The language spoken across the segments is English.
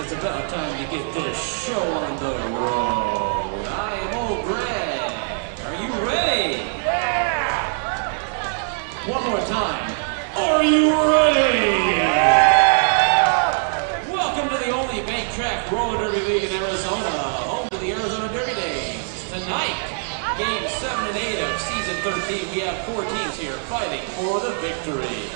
It's about time to get this show on the road. I am old Greg. Are you ready? Yeah! One more time. Are you ready? Yeah! Welcome to the only bank track roller derby league in Arizona, home to the Arizona Derby Days. Tonight, Game 7 and 8 of Season 13, we have 4 teams here fighting for the victory.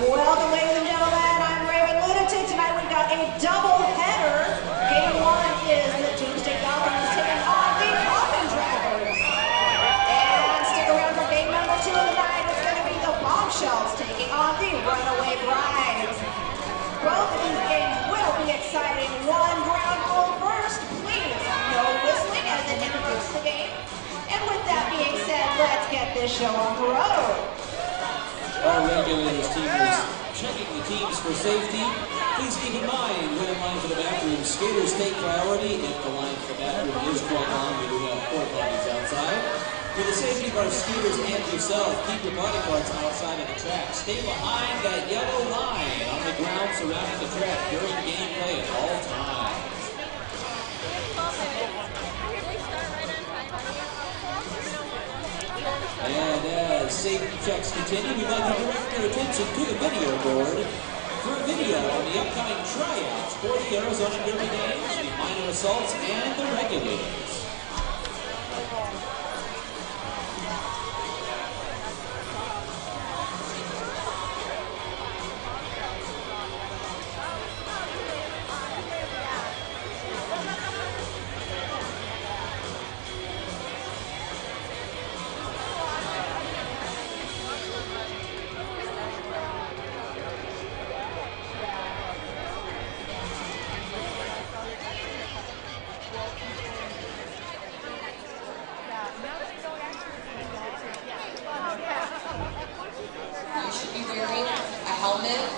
Welcome, ladies and gentlemen. I'm Raven Lunatic. Tonight we've got a double header. Game 1 is the Doomsday Valkyries taking on the Coffin drivers. And stick around for game number 2 of the night. It's going to be the Bombshells taking on the Runaway Brides. Both of these games will be exciting. One ground rule first, please. No whistling as they introduce the game. And with that being said, let's get this show on the road. Our regulators team is checking the teams for safety. Please keep in mind, when in line for the bathroom, skaters take priority. If the line for the bathroom is quite long, we do have porta potties outside. For the safety of our skaters and yourself, keep your body parts outside of the track. Stay behind that yellow line on the ground surrounding the track during gameplay at all times. And as safety checks continue, we'd like to direct your attention to the video board for a video on the upcoming tryouts for the Arizona Derby Days, the minor assaults, and the regulators. Helmet,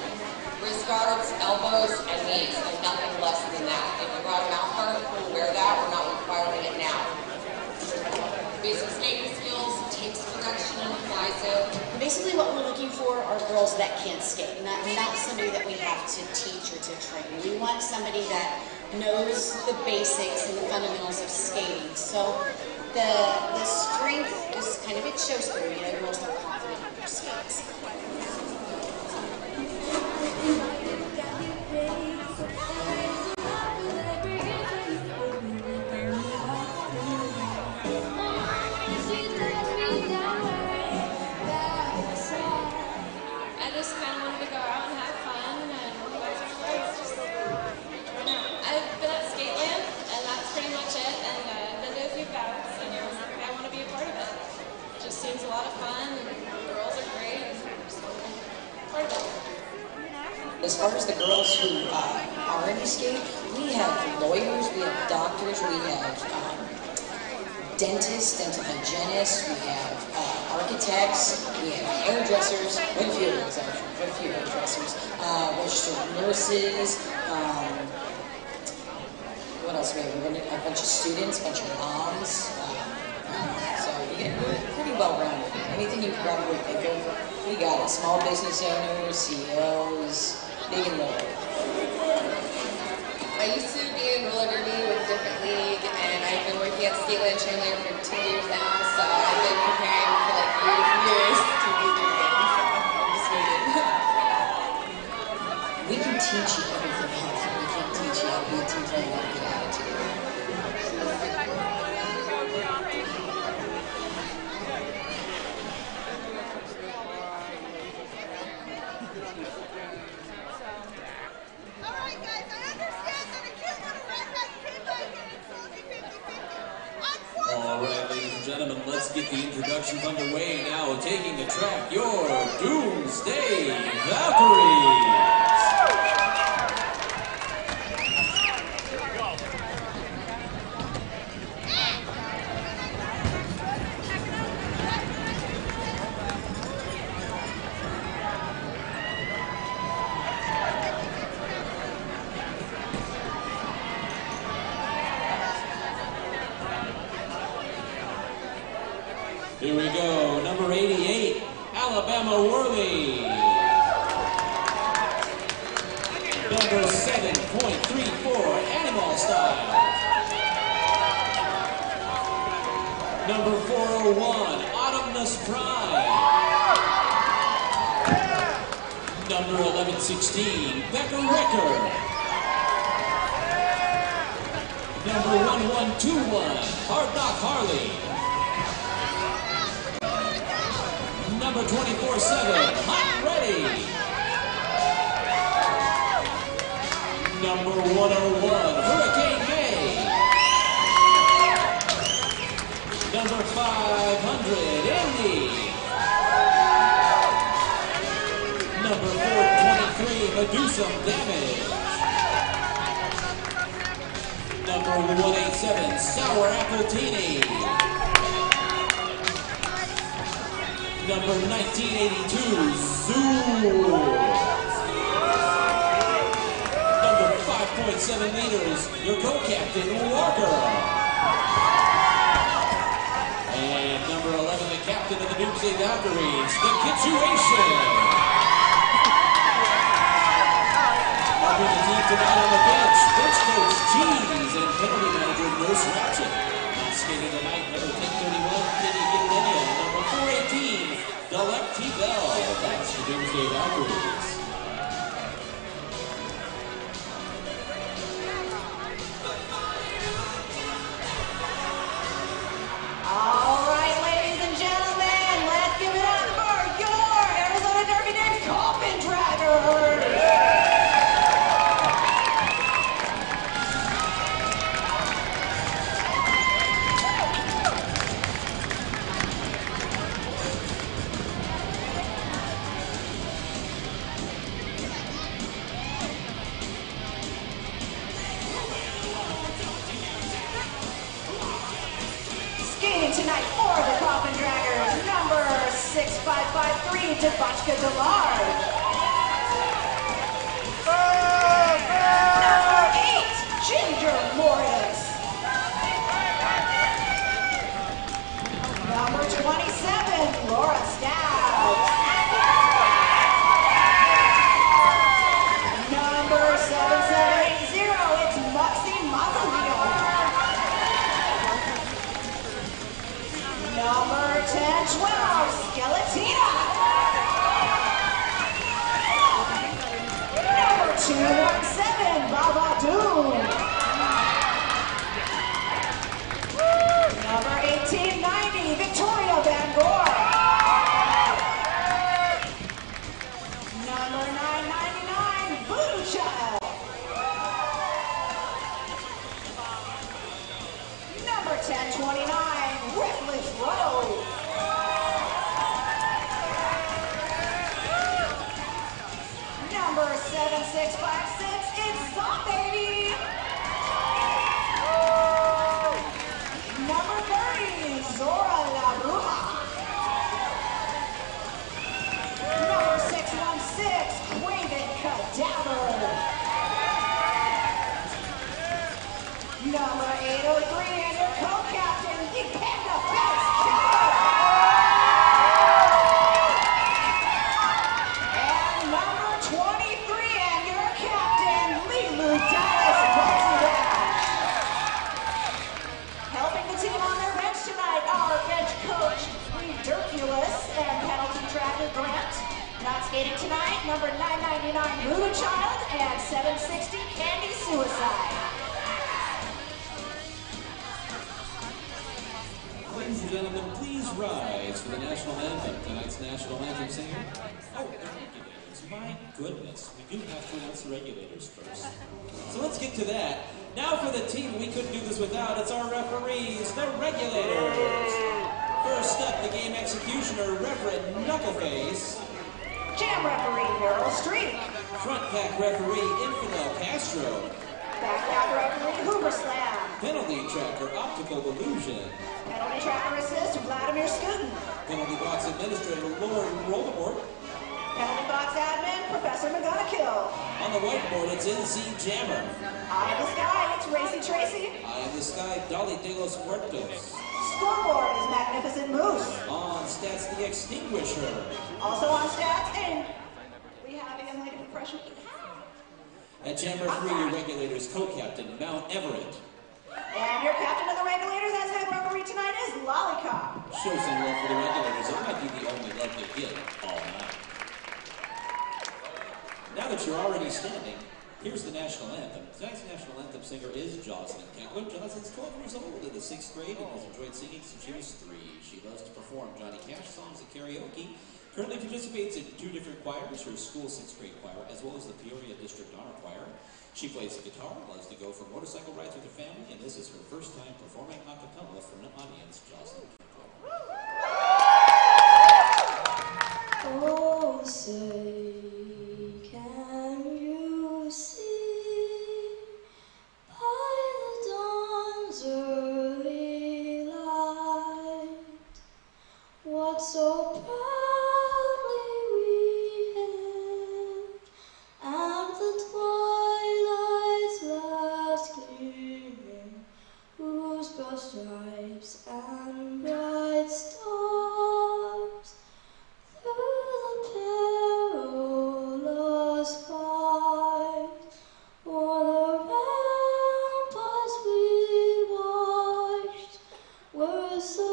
wrist guards, elbows, and knees, and nothing less than that. If you brought a mouth guard, we'll wear that. We're not requiring it now. Basic skating skills, takes production, flies it. Basically what we're looking for are girls that can skate, not somebody that we have to teach or to train. We want somebody that knows the basics and the fundamentals of skating. So the strength is kind of, it shows through, you know, girls that are confident in their skates. Seems a lot of fun, and the girls are great, so part of it. As far as the girls who already skate, we have lawyers, we have doctors, we have dentists, dental hygienists, we have architects, we have hairdressers, quite a few of those actually, quite a few hairdressers, registered nurses, what else we have? A bunch of students, a bunch of moms. So we're pretty well rounded. Anything you probably think of, we got it. Small business owners, CEOs, big and little. I used to be in roller derby with a different league, and I've been working at Skateland Chandler for 2 years now, so I've been preparing for like years to be doing it, so I'm just waiting. We can teach you everything else, but we can't teach you how to be a team player and get attitude. Alright, ladies and gentlemen, let's get the introductions underway now. Taking the track, your Doomsday Valkyries! Here we go, number 88, Alabama Worley. Number 7.34, Animal Style. Number 401, Autumnus Prime. Number 1116, Becker Recker. Number 1121, Hard Knock Harley. Number 24/7, Hot Ready. Number 101, Hurricane May. Number 500, Indy. Number 423, Medusa Damage. Number 187, Sour Apple Teeny. Number 1982, Zoo. Number 5.7 meters, your co-captain, Walker. And number 11, the captain of the Doomsday Valkyries, the Situation. Helping the team tonight on the bench, bench coach Cheese and penalty manager Nurse Ratchet. Not skating tonight, number 1031, Kitty Gillinia. Number 418, Dalek T. Bell. That's the Doomsday Valkyries. All right, ladies and gentlemen, let's give it up for your Arizona Derby Day Coffin Draggers. Skating tonight for the Coffin Draggers, number 6553, Debachka Delard. Number 8, Ginger Morris. Number 27, Laura Stout. Number 7780, it's Moxie Mazzolino. Number 1012, Skeletina. Number 217, Babadoo. Number 1890, Victoria Van Gore. Number 999, Voodoo Child. Number 1029, Reckless Road. Number 7656, it's Zombie. Number 30, Zora La Bruja. Number 616, Craven Cadaver. Number 803, and your co-captain, the Panda Face Killer. And number 23, and your captain, Lilu Dallas Rosenberg. Helping the team on their bench tonight are bench coach Redurculus and penalty tracker Grant. Not skating tonight, number 999, Voodoo Child, and 760, Candy Suicide. Ladies and gentlemen, please rise for the national anthem. Tonight's national anthem singer. Oh, the regulators. My goodness. We do have to announce the regulators first. So let's get to that. Now for the team we couldn't do this without. It's our referees, the regulators. First up, the game executioner, Reverend Knuckleface. Jam referee, Harold Streak. Front pack referee, Infidel Castro. Backpack referee, Hoover Slam. Penalty tracker, Optical Illusion. Penalty tracker assist, Vladimir Scooten. Penalty box administrator, Lauren Rollerboard. Penalty box admin, Professor McGonagall. On the whiteboard, it's NC Jammer. Eye of the sky, it's Racy Tracy. Eye in the sky, Dolly de los Muertos. Scoreboard is Magnificent Moose. On distinguish her. Also on stats, and we have a young lady from freshman. At jam referee, your regulators co-captain, Mount Everett. And your captain of the regulators as head referee tonight is Lollipop. Show some love for the regulators. It might be the only love they get all night. Now that you're already standing, here's the national anthem. Tonight's national anthem singer is Jocelyn Kentwood. Jocelyn's 12 years old in the 6th grade and has enjoyed singing since she was 3. She loves to perform Johnny Cash songs at karaoke. Currently participates in 2 different choirs, her school 6th grade choir, as well as the Peoria District Honor Choir. She plays the guitar, loves to go for motorcycle rides with her family, and this is her first time performing a cappella for an audience. Jocelyn Kentwood. Oh, say, can you see by the dawn's early light what so proudly we hailed, and the twilight's last gleaming, whose broad stripes and bright stars through the perilous fight o'er the ramparts we watched were so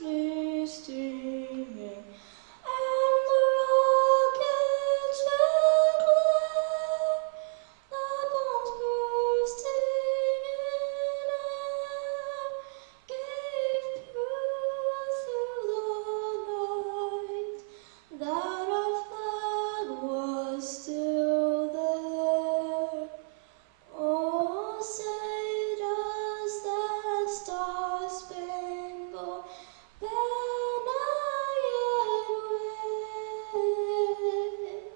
gallantly streaming, and the rockets red glare, the bombs bursting in air, gave proof through the night that our flag was still there. Oh, say does that star-spangled banner yet wave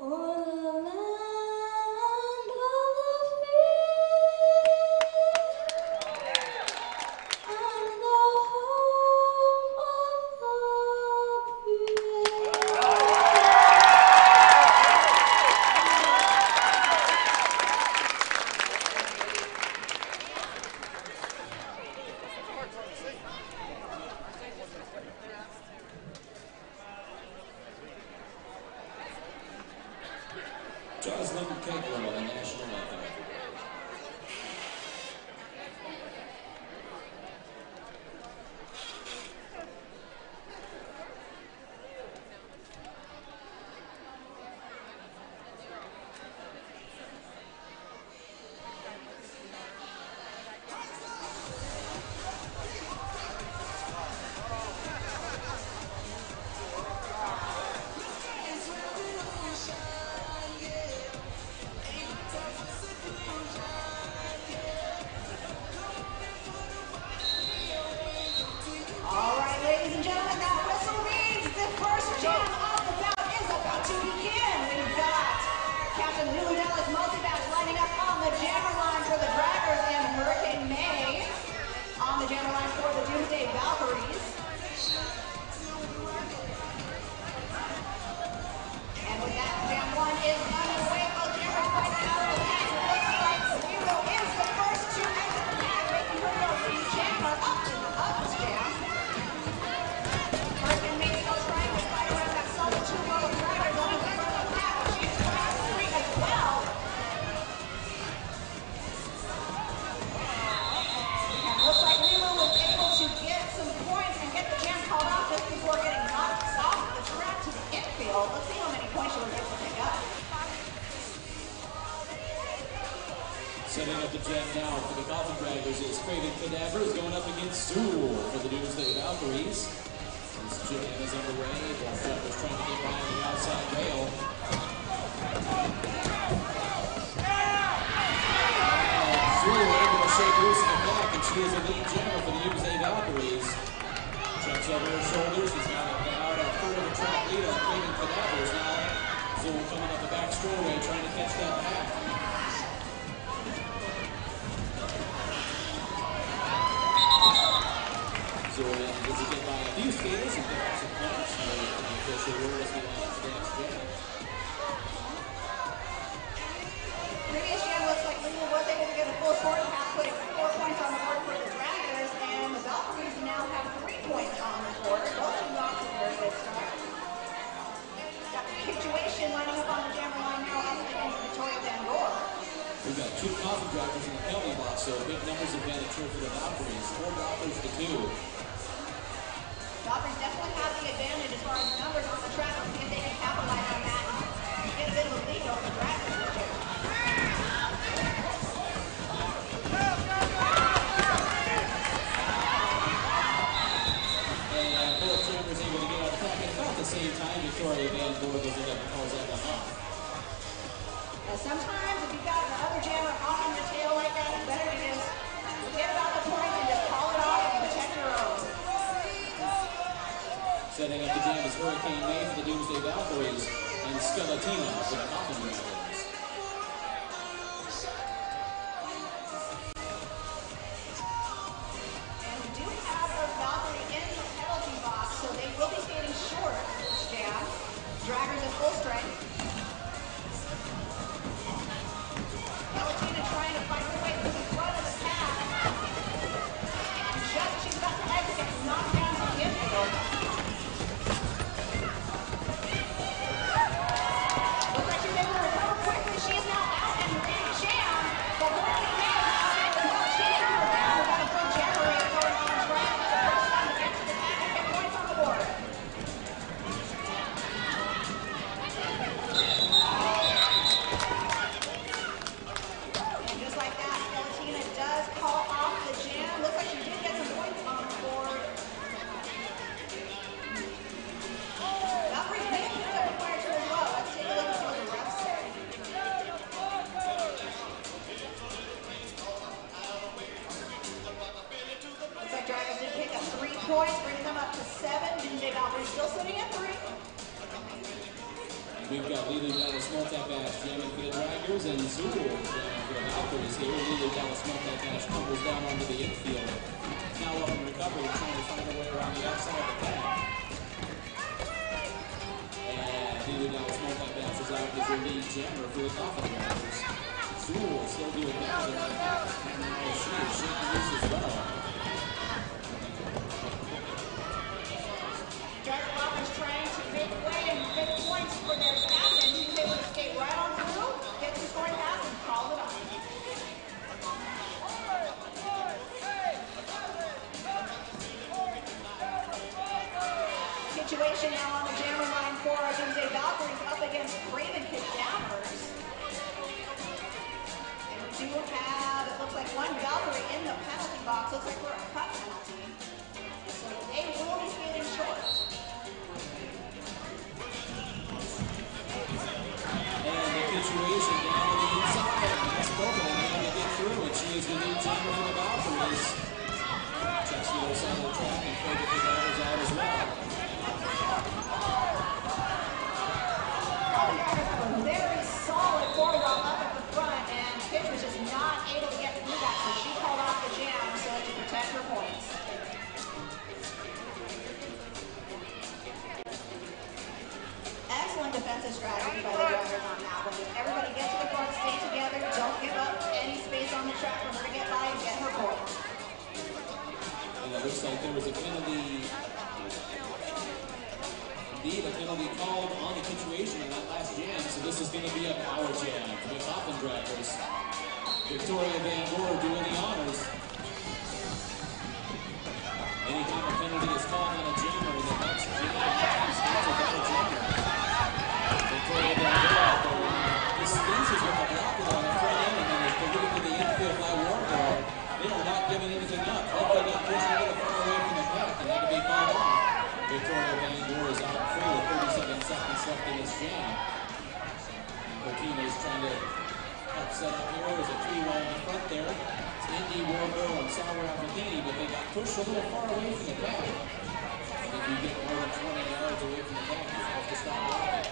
o'er the land of the free and the home of the brave? Jocelyn Kentwood on the national anthem. All right, ladies and gentlemen, that whistle means the first jam of the bout is about to begin. We've got Captain Lulu Dallas Multibatch lining up on the jammer line for the Draggers and Hurricane May on the jammer line for the Doomsday Valkyries. And with that, jam 1 is underway. Both jammers right out of the pack. It looks like Zero is the first to exit the pack, making her the lead jammer up to the upper jam. Hurricane May still trying to fight around that solo 2-row of Draggers on the front of the pack. She's trying to free as well. And it looks like Lulu was able to get some points and get the jam called off just before getting knocked off the track to the infield. Let's see how many points she was able to pick up. Setting up the jam now for the Coffin Draggers is Craven Cadaver is going up against Zool for the Doomsday Valkyries. This jam is underway. Both drivers trying to get by on the outside rail. And Zool able to shake loose in the back, and she is a lead jammer for the Doomsday Valkyries. Checks over her shoulders. He's got about a third of a track lead on Craven Cadavers now. Zool coming up the back straightaway trying to catch that back. Zool manages to get by a few skaters and pick up some points. The official word as we line up for the next jam. Previous jam looks like Lulu was able to get a full score pass, putting 4 points on the board for the Draggers, and the Valkyries now have 3 points. two Coffin drivers in the penalty box, so a big numbers advantage here for the Valkyries. 4 Valkyries to 2. Valkyries definitely have the advantage as far as numbers on the track. Let's see if they can capitalize on that and get a bit of a lead over the Dragons this year. And both jammers able to get on track at about the same time. Victoria Van Boer goes in and calls that one off. Now sometimes if you've got the other jammer hot on your tail like that, it's better to just forget about the points and just call it off and protect your own. Setting up the jam is Hurricane May for the Doomsday Valkyries and Skeletina for the Coffin Dragons. And we do have a Valkyrie in the penalty box, so they will be skating short this jam. Draggers at full strength. Skeletina trying to fight her way through the front of the pack. And just as she's about to exit, gets knocked down to the infield. Looks like she's able to recover quickly. She is now out and re-jammed. But Hurricane May is now able to help chase her down. We've got a good generator going on, trying to force them to get to the pack and get points on the board. And just like that, Skeletina does call off the jam. Looks like she did get some points on the board. Valkyries may have picked up a point or two as well. Let's take a look at what the refs say. Looks like Dragons did pick up 3 points, bringing them up to 7. Doomsday Valkyries still sitting at 3. We've got Lily Dallas Multipass jamming for the Draggers and Zool jamming for the Valkyries here. Lily Dallas Multipass tumbles down onto the infield. Now up in recovery, trying to find a way around the outside of the pack. And Lily Dallas Multipass is out as the lead jammer for the Coffin Dragers. Zool still doing better than that. And now she is shaking loose as well. Dragon Valkyries trying to make way and get points for their captain. She's able to skate right on through, get some scoring pass, and call it off. Situation now on the jammer line for our Doomsday Valkyries up against Craven Kidnappers. And we do have, it looks like, 1 Valkyrie in the penalty box. Looks like we're a cut penalty. So they will be skating short. And the situation down on the inside. That's Coffin able to get through, and she is the lead jammer for the Valkyries. Checks the other side of the track, and Craven Kidnappers out as well. Coffin Dragons have a very solid four-wall up at the front, and Pitch was just not able to get through that, so she called off the jam so to protect her points. Excellent defensive strategy by the Dragons on that one. Everybody get to the front, stay together, don't give up any space on the track for her to get by and get her points. And it looks like there was a penalty. Indeed, a penalty called on the situation in that last jam, so this is going to be a power jam for the Coffin Dragers. Victoria Van Boer doing the honors. Anytime a penalty is called on a jammer in the next jam, he stands without a jammer. Victoria Van Boer out there dispenses with a blocker on the front end, and then is delivered to the infield by Wargirl. They are not giving anything up. Hopefully got pushed a little far away from the pack, and that'll be called off. Victoria Van Boer is out free with 37 seconds left in this jam. Her team is trying to help set up here. There's a 3-1 in the front there. It's Indy, Wargirl, and Sauer Appletini, but they got pushed a little far away from the pack. And if you get more than 20 yards away from the pack, you have to stop walking.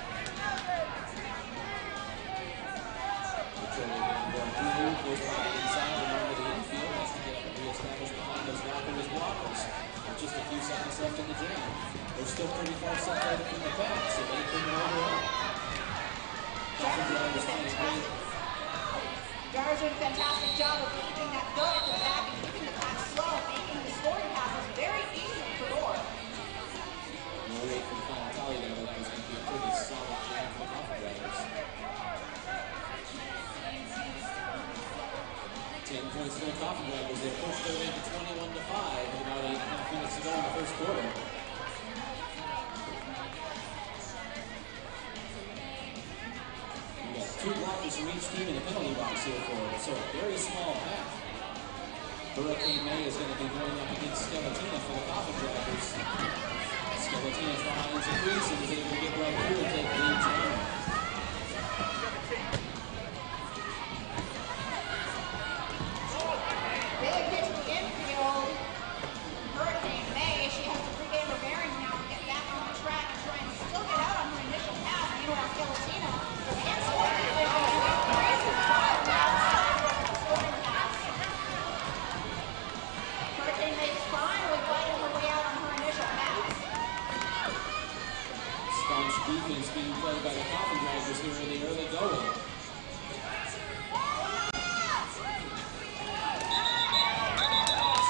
Victoria Van Boer through, goes by the inside and onto the infield. Has to get reestablished behind those Valkyries blockers. With just a few seconds left in the jam. They're still pretty far separated from the pack, so they couldn't overlap. Coffin Dragers playing great. Dragons doing a fantastic job of keeping that foot at the back and keeping the pack slow, making the scoring passes very easy for Boer. We'll wait for the final tally there, but that was going to be a pretty solid jam for the Coffin Dragers. each team in the penalty box here for it. So a very small pack. Hurricane May is going to be going up against Skeletina for the Coffin Draggers. Skeletina finds a crease and is able to get right through and take the lead down. Big hit to the infield. Hurricane May, she has to regain her bearings now and get back on the track and try and still get out on her initial pass. Meanwhile, Skeletina can't score anything. Hurricane May finally fighting her way out on her initial pass. Staunch defense being played by the Coffin Draggers here in the early going.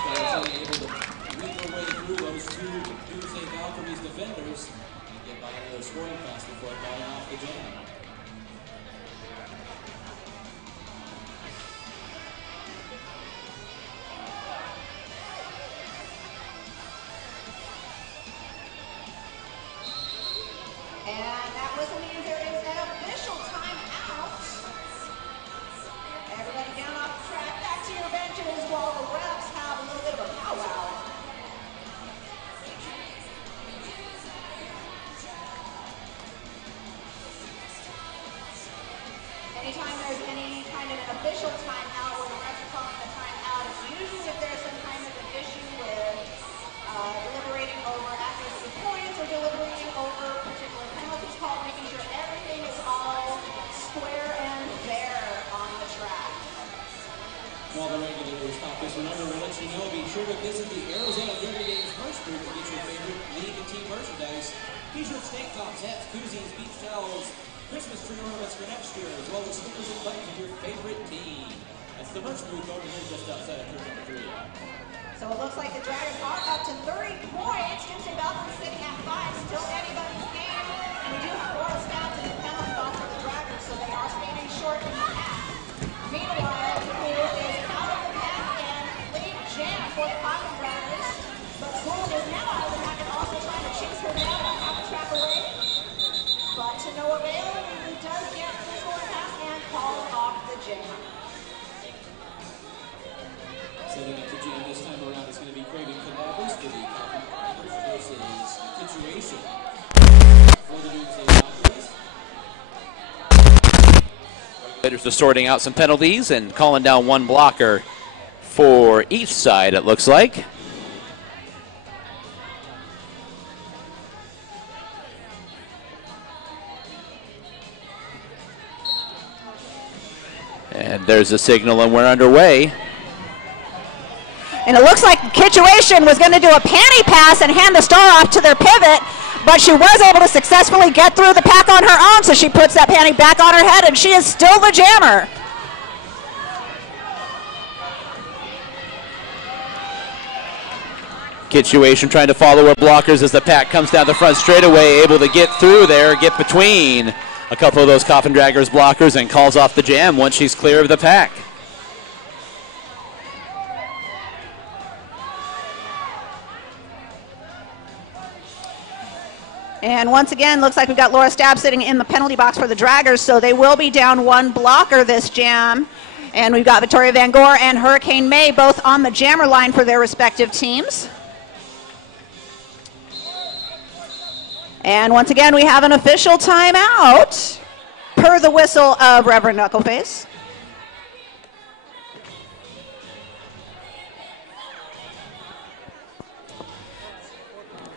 Skeletina able to weave her way through those two Doomsday Valkyries defenders and get by another scoring pass before falling off the jam. And that whistle means there is an official timeout. Everybody down off the track, back to your benches while the refs have a little bit of a powwow. Anytime there's any kind of an official timeout where the refs are calling the timeout, it's usually if there's some kind of an issue with deliberating over accuracy points or deliberating over particular penalties called, making sure everything is all square and fair on the track. While the regulators stop this, remember we'll let you know, be sure to visit the Arizona Derby Days merch booth to get your favorite league and team merchandise. T-shirts, tank tops, hats, koozies, beach towels, Christmas tree ornaments for next year, as well as stickers and buttons of your favorite team. That's the merch booth over here just outside of turn number 3. So it looks like the Dragons are up to 30 points. Doomsday Valkyries sitting at 5, still anybody's game. And we do have Laura stats in the penalty box for the Dragons, so they are standing short in the pack. Meanwhile, Cool is out of the pack and lead jam for the Coffin Draggers. But Cool is now out of the pack and also trying to chase her down and half the track away. But to no avail, he does get the scoring pass and calls off the jam. Setting up the jam this time around is going to be Craving Cadavers for the Coffin Draggers versus Situation for the Doomsday Valkyries. Regulators are sorting out some penalties and calling down one blocker for each side, it looks like. And there's a signal and we're underway. And it looks like Situation was going to do a panty pass and hand the star off to their pivot, but she was able to successfully get through the pack on her own, so she puts that panty back on her head, and she is still the jammer. Situation trying to follow her blockers as the pack comes down the front straightaway, able to get through there, get between a couple of those Coffin Draggers blockers and calls off the jam once she's clear of the pack. And once again, looks like we've got Laura Stab sitting in the penalty box for the Draggers, so they will be down one blocker this jam. And we've got Victoria Van Gore and Hurricane May both on the jammer line for their respective teams. And once again, we have an official timeout per the whistle of Reverend Knuckleface.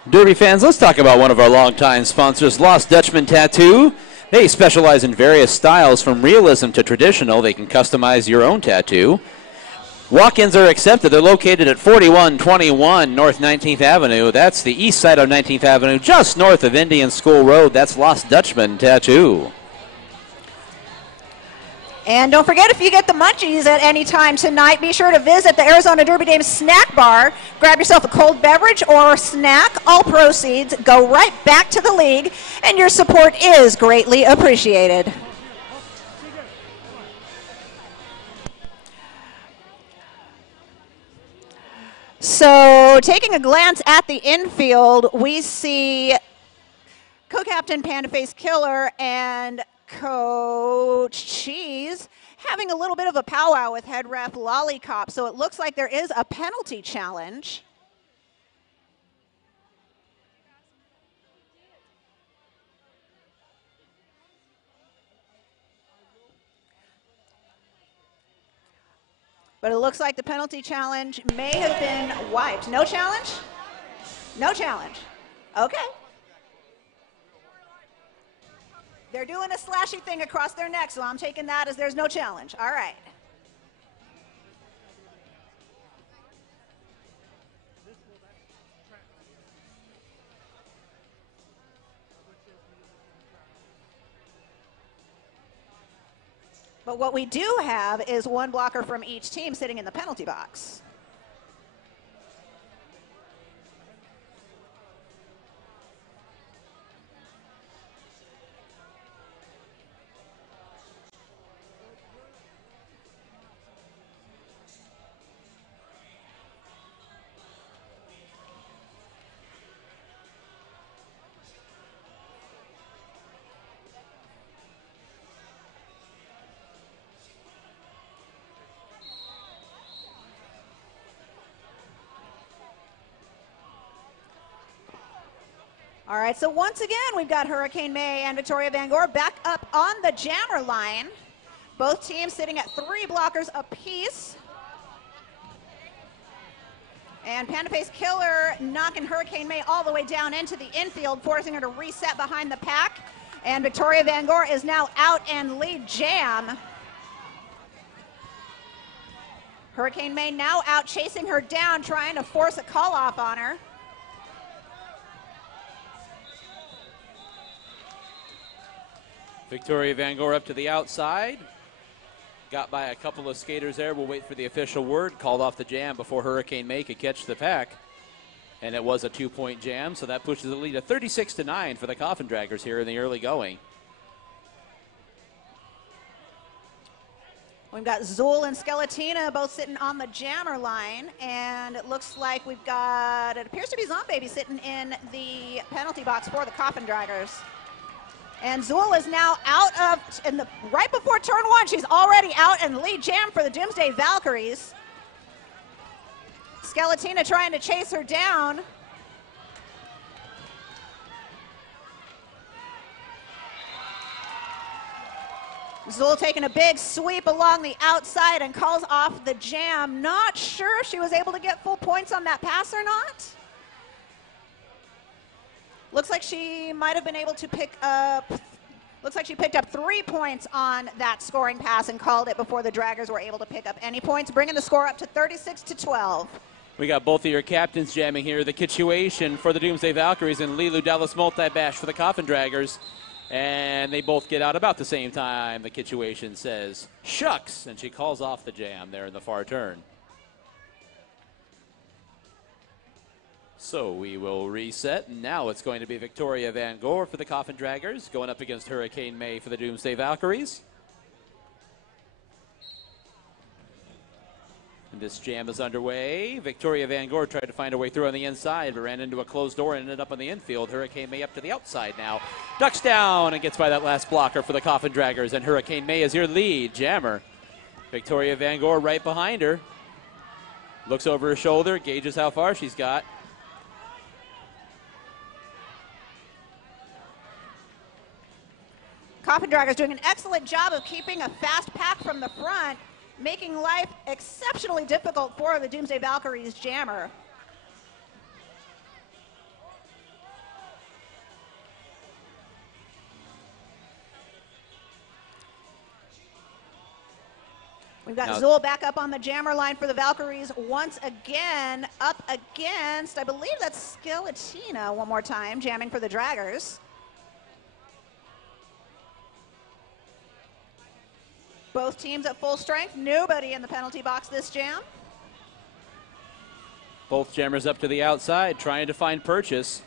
Derby fans, let's talk about one of our longtime sponsors, Lost Dutchman Tattoo. They specialize in various styles from realism to traditional. They can customize your own tattoo. Walk-ins are accepted. They're located at 4121 North 19th Avenue. That's the east side of 19th Avenue, just north of Indian School Road. That's Lost Dutchman Tattoo. And don't forget, if you get the munchies at any time tonight, be sure to visit the Arizona Derby Dames snack bar. Grab yourself a cold beverage or snack. All proceeds go right back to the league, and your support is greatly appreciated. So, taking a glance at the infield, we see co-captain Pandaface Killer and Coach Cheese having a little bit of a powwow with head ref Lollipop, so it looks like there is a penalty challenge. But it looks like the penalty challenge may have been wiped. No challenge? No challenge. Okay. They're doing a slashy thing across their neck, so I'm taking that as there's no challenge. All right. But what we do have is one blocker from each team sitting in the penalty box. All right, so once again, we've got Hurricane May and Victoria Van Gore back up on the jammer line. Both teams sitting at 3 blockers apiece. And Panda Face Killer knocking Hurricane May all the way down into the infield, forcing her to reset behind the pack. And Victoria Van Gore is now out and lead jam. Hurricane May now out chasing her down, trying to force a call off on her. Victoria Van Gore up to the outside. Got by a couple of skaters there. We'll wait for the official word. Called off the jam before Hurricane May could catch the pack. And it was a 2-point jam, so that pushes the lead to 36-9 for the Coffin Draggers here in the early going. We've got Zool and Skeletina both sitting on the jammer line, and it looks like we've got, it appears to be Zombaby sitting in the penalty box for the Coffin Draggers. And Zool is now out of, right before turn 1, she's already out and lead jam for the Doomsday Valkyries. Skeletina trying to chase her down. Zool taking a big sweep along the outside and calls off the jam. Not sure if she was able to get full points on that pass or not. Looks like she might have been able to pick up, looks like she picked up 3 points on that scoring pass and called it before the Draggers were able to pick up any points, bringing the score up to 36-12. We got both of your captains jamming here. The Kituation for the Doomsday Valkyries and Lilu Dallas Multi-Bash for the Coffin Draggers. And they both get out about the same time. The Kituation says, shucks, and she calls off the jam there in the far turn. So we will reset, and now it's going to be Victoria Van Gore for the Coffin Draggers, going up against Hurricane May for the Doomsday Valkyries. And this jam is underway. Victoria Van Gore tried to find a way through on the inside, but ran into a closed door and ended up on the infield. Hurricane May up to the outside now. Ducks down and gets by that last blocker for the Coffin Draggers, and Hurricane May is your lead jammer. Victoria Van Gore right behind her. Looks over her shoulder, gauges how far she's got. Coffin Draggers doing an excellent job of keeping a fast pack from the front, making life exceptionally difficult for the Doomsday Valkyries jammer. We've got Zool back up on the jammer line for the Valkyries once again, up against, I believe that's Skeletina one more time, jamming for the Draggers. Both teams at full strength. Nobody in the penalty box this jam. Both jammers up to the outside, trying to find purchase.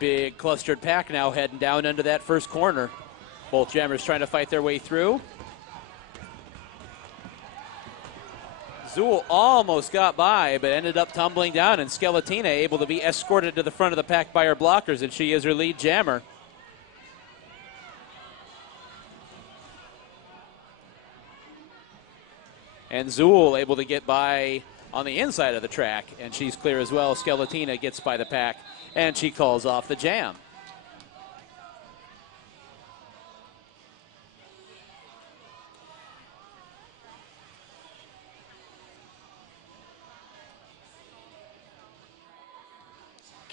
Big clustered pack now heading down into that first corner. Both jammers trying to fight their way through. Zool almost got by, but ended up tumbling down, and Skeletina able to be escorted to the front of the pack by her blockers, and she is her lead jammer. And Zool able to get by on the inside of the track, and she's clear as well. Skeletina gets by the pack, and she calls off the jam.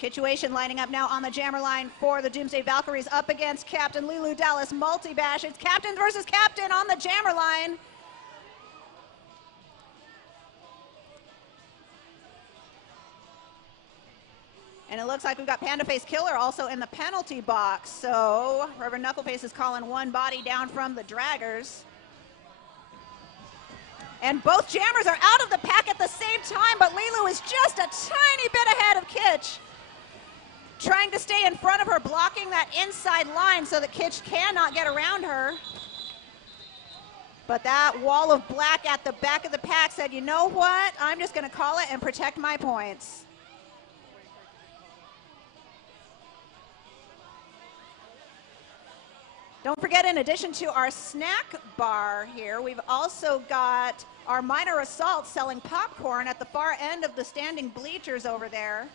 Situation lining up now on the jammer line for the Doomsday Valkyries up against Captain Lulu Dallas Multibash. It's captain versus captain on the jammer line. And it looks like we've got Panda Face Killer also in the penalty box. So Reverend Knuckleface is calling one body down from the draggers. And both jammers are out of the pack at the same time, but Lilu is just a tiny bit ahead of Kitsch. Trying to stay in front of her, blocking that inside line so that Kitsch cannot get around her. But that wall of black at the back of the pack said, you know what? I'm just going to call it and protect my points. Don't forget, in addition to our snack bar here, we've also got our minor assault selling popcorn at the far end of the standing bleachers over there.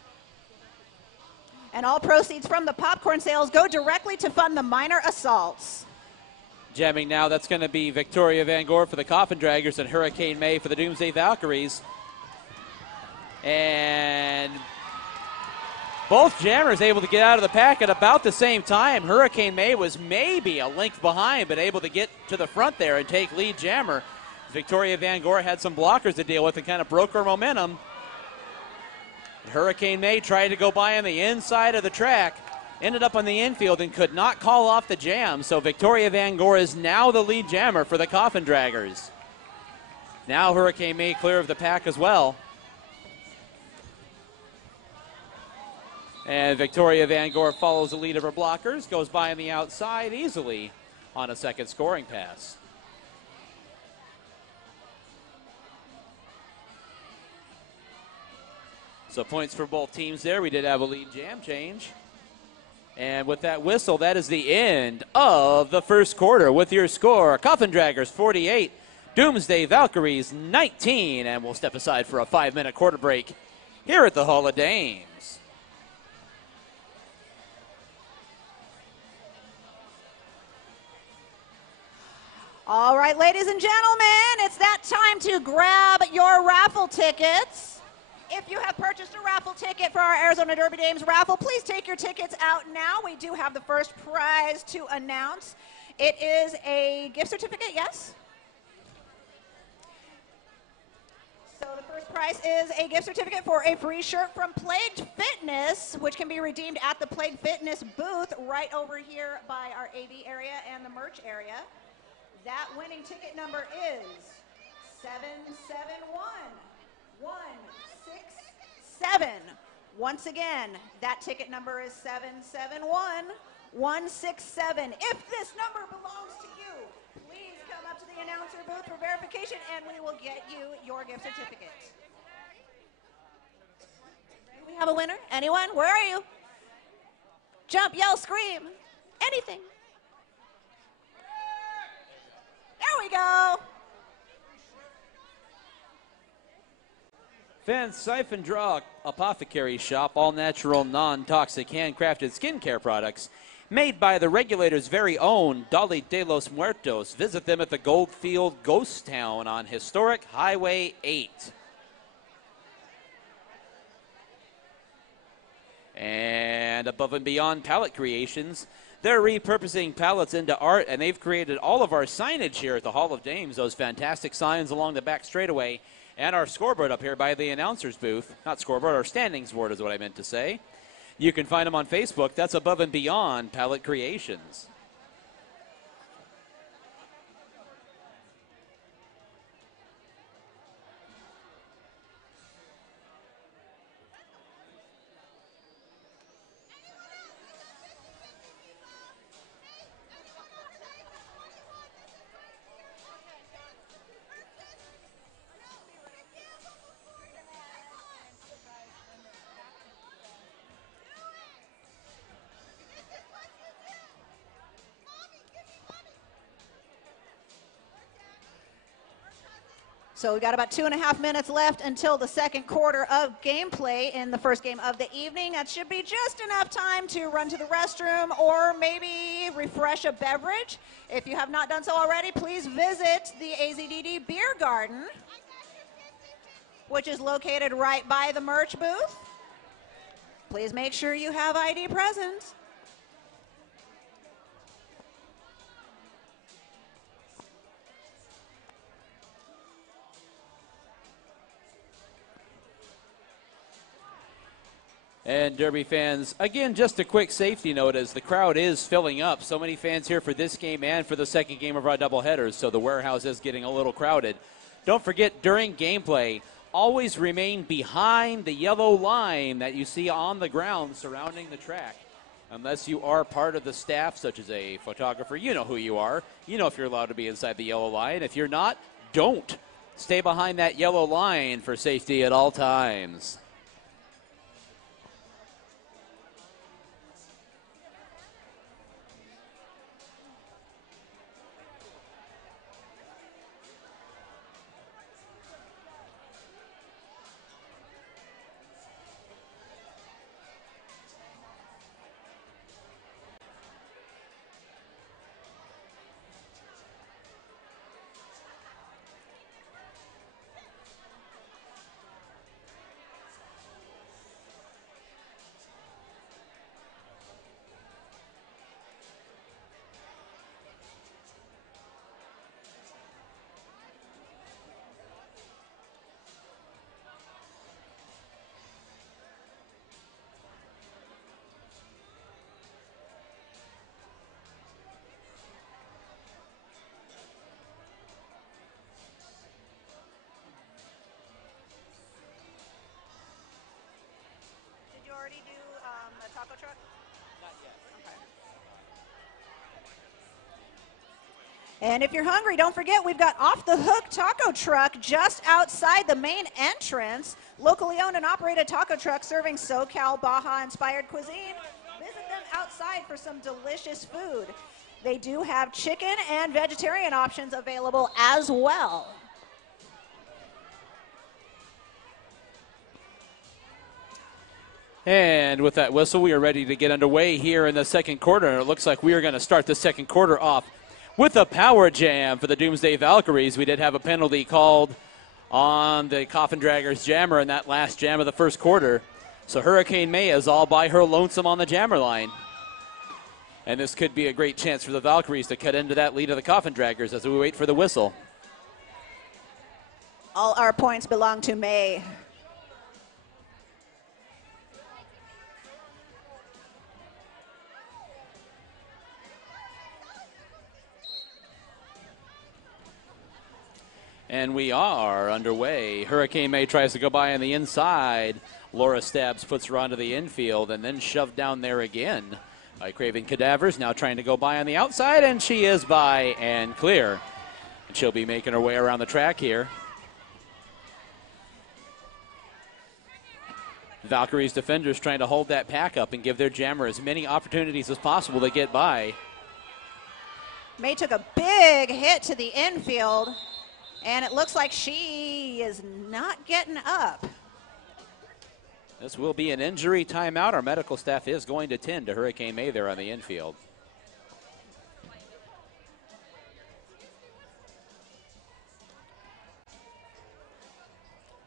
And all proceeds from the popcorn sales go directly to fund the minor assaults. Jamming now, that's going to be Victoria Van Gore for the Coffin Draggers and Hurricane May for the Doomsday Valkyries. And both jammers able to get out of the pack at about the same time. Hurricane May was maybe a length behind, but able to get to the front there and take lead jammer. Victoria Van Gore had some blockers to deal with and kind of broke her momentum. Hurricane May tried to go by on the inside of the track, ended up on the infield and could not call off the jam. So Victoria Van Gore is now the lead jammer for the Coffin Draggers. Now Hurricane May clear of the pack as well. And Victoria Van Gore follows the lead of her blockers, goes by on the outside easily on a second scoring pass. So points for both teams there. We did have a lead jam change. And with that whistle, that is the end of the first quarter with your score. Coffin Draggers 48, Doomsday Valkyries 19. And we'll step aside for a 5-minute quarter break here at the Hall of Dames. All right, ladies and gentlemen, it's that time to grab your raffle tickets. If you have purchased a raffle ticket for our Arizona Derby Dames raffle, please take your tickets out now. We do have the first prize to announce. It is a gift certificate, yes? So the first prize is a gift certificate for a free shirt from Plagued Fitness, which can be redeemed at the Plagued Fitness booth right over here by our AV area and the merch area. That winning ticket number is 771167. Once again, that ticket number is 771167. If this number belongs to you, please come up to the announcer booth for verification and we will get you your gift certificate. Do we have a winner? Anyone? Where are you? Jump, yell, scream, anything. There we go. Fence Siphon Draw Apothecary Shop, all natural, non-toxic, handcrafted skincare products made by the regulator's very own Dolly de los Muertos. Visit them at the Goldfield Ghost Town on Historic Highway 8. And Above and Beyond Palette Creations. They're repurposing pallets into art, and they've created all of our signage here at the Hall of Dames, those fantastic signs along the back straightaway, and our scoreboard up here by the announcer's booth. Not scoreboard, our standings board is what I meant to say. You can find them on Facebook. That's Above and Beyond Palette Creations. So we got about 2.5 minutes left until the second quarter of gameplay in the first game of the evening. That should be just enough time to run to the restroom or maybe refresh a beverage. If you have not done so already, please visit the AZDD Beer Garden, which is located right by the merch booth. Please make sure you have ID present. And Derby fans, again, just a quick safety note as the crowd is filling up. So many fans here for this game and for the second game of our doubleheaders, so the warehouse is getting a little crowded. Don't forget, during gameplay, always remain behind the yellow line that you see on the ground surrounding the track. Unless you are part of the staff, such as a photographer, you know who you are. You know if you're allowed to be inside the yellow line. If you're not, don't. Stay behind that yellow line for safety at all times. Did you already do the taco truck? Not yet. Okay. And if you're hungry, don't forget we've got Off the Hook Taco Truck just outside the main entrance. Locally owned and operated taco truck serving SoCal Baja-inspired cuisine. Visit them outside for some delicious food. They do have chicken and vegetarian options available as well. And with that whistle, we are ready to get underway here in the second quarter. And it looks like we are going to start the second quarter off with a power jam for the Doomsday Valkyries. We did have a penalty called on the Coffin Draggers jammer in that last jam of the first quarter. So Hurricane May is all by her lonesome on the jammer line. And this could be a great chance for the Valkyries to cut into that lead of the Coffin Draggers as we wait for the whistle. All our points belong to May. And we are underway. Hurricane May tries to go by on the inside. Laura Stabs puts her onto the infield and then shoved down there again by Craven Cadavers. Now trying to go by on the outside, and she is by and clear. And she'll be making her way around the track here. Valkyries defenders trying to hold that pack up and give their jammer as many opportunities as possible to get by. May took a big hit to the infield, and it looks like she is not getting up. This will be an injury timeout. Our medical staff is going to tend to Hurricane May there on the infield.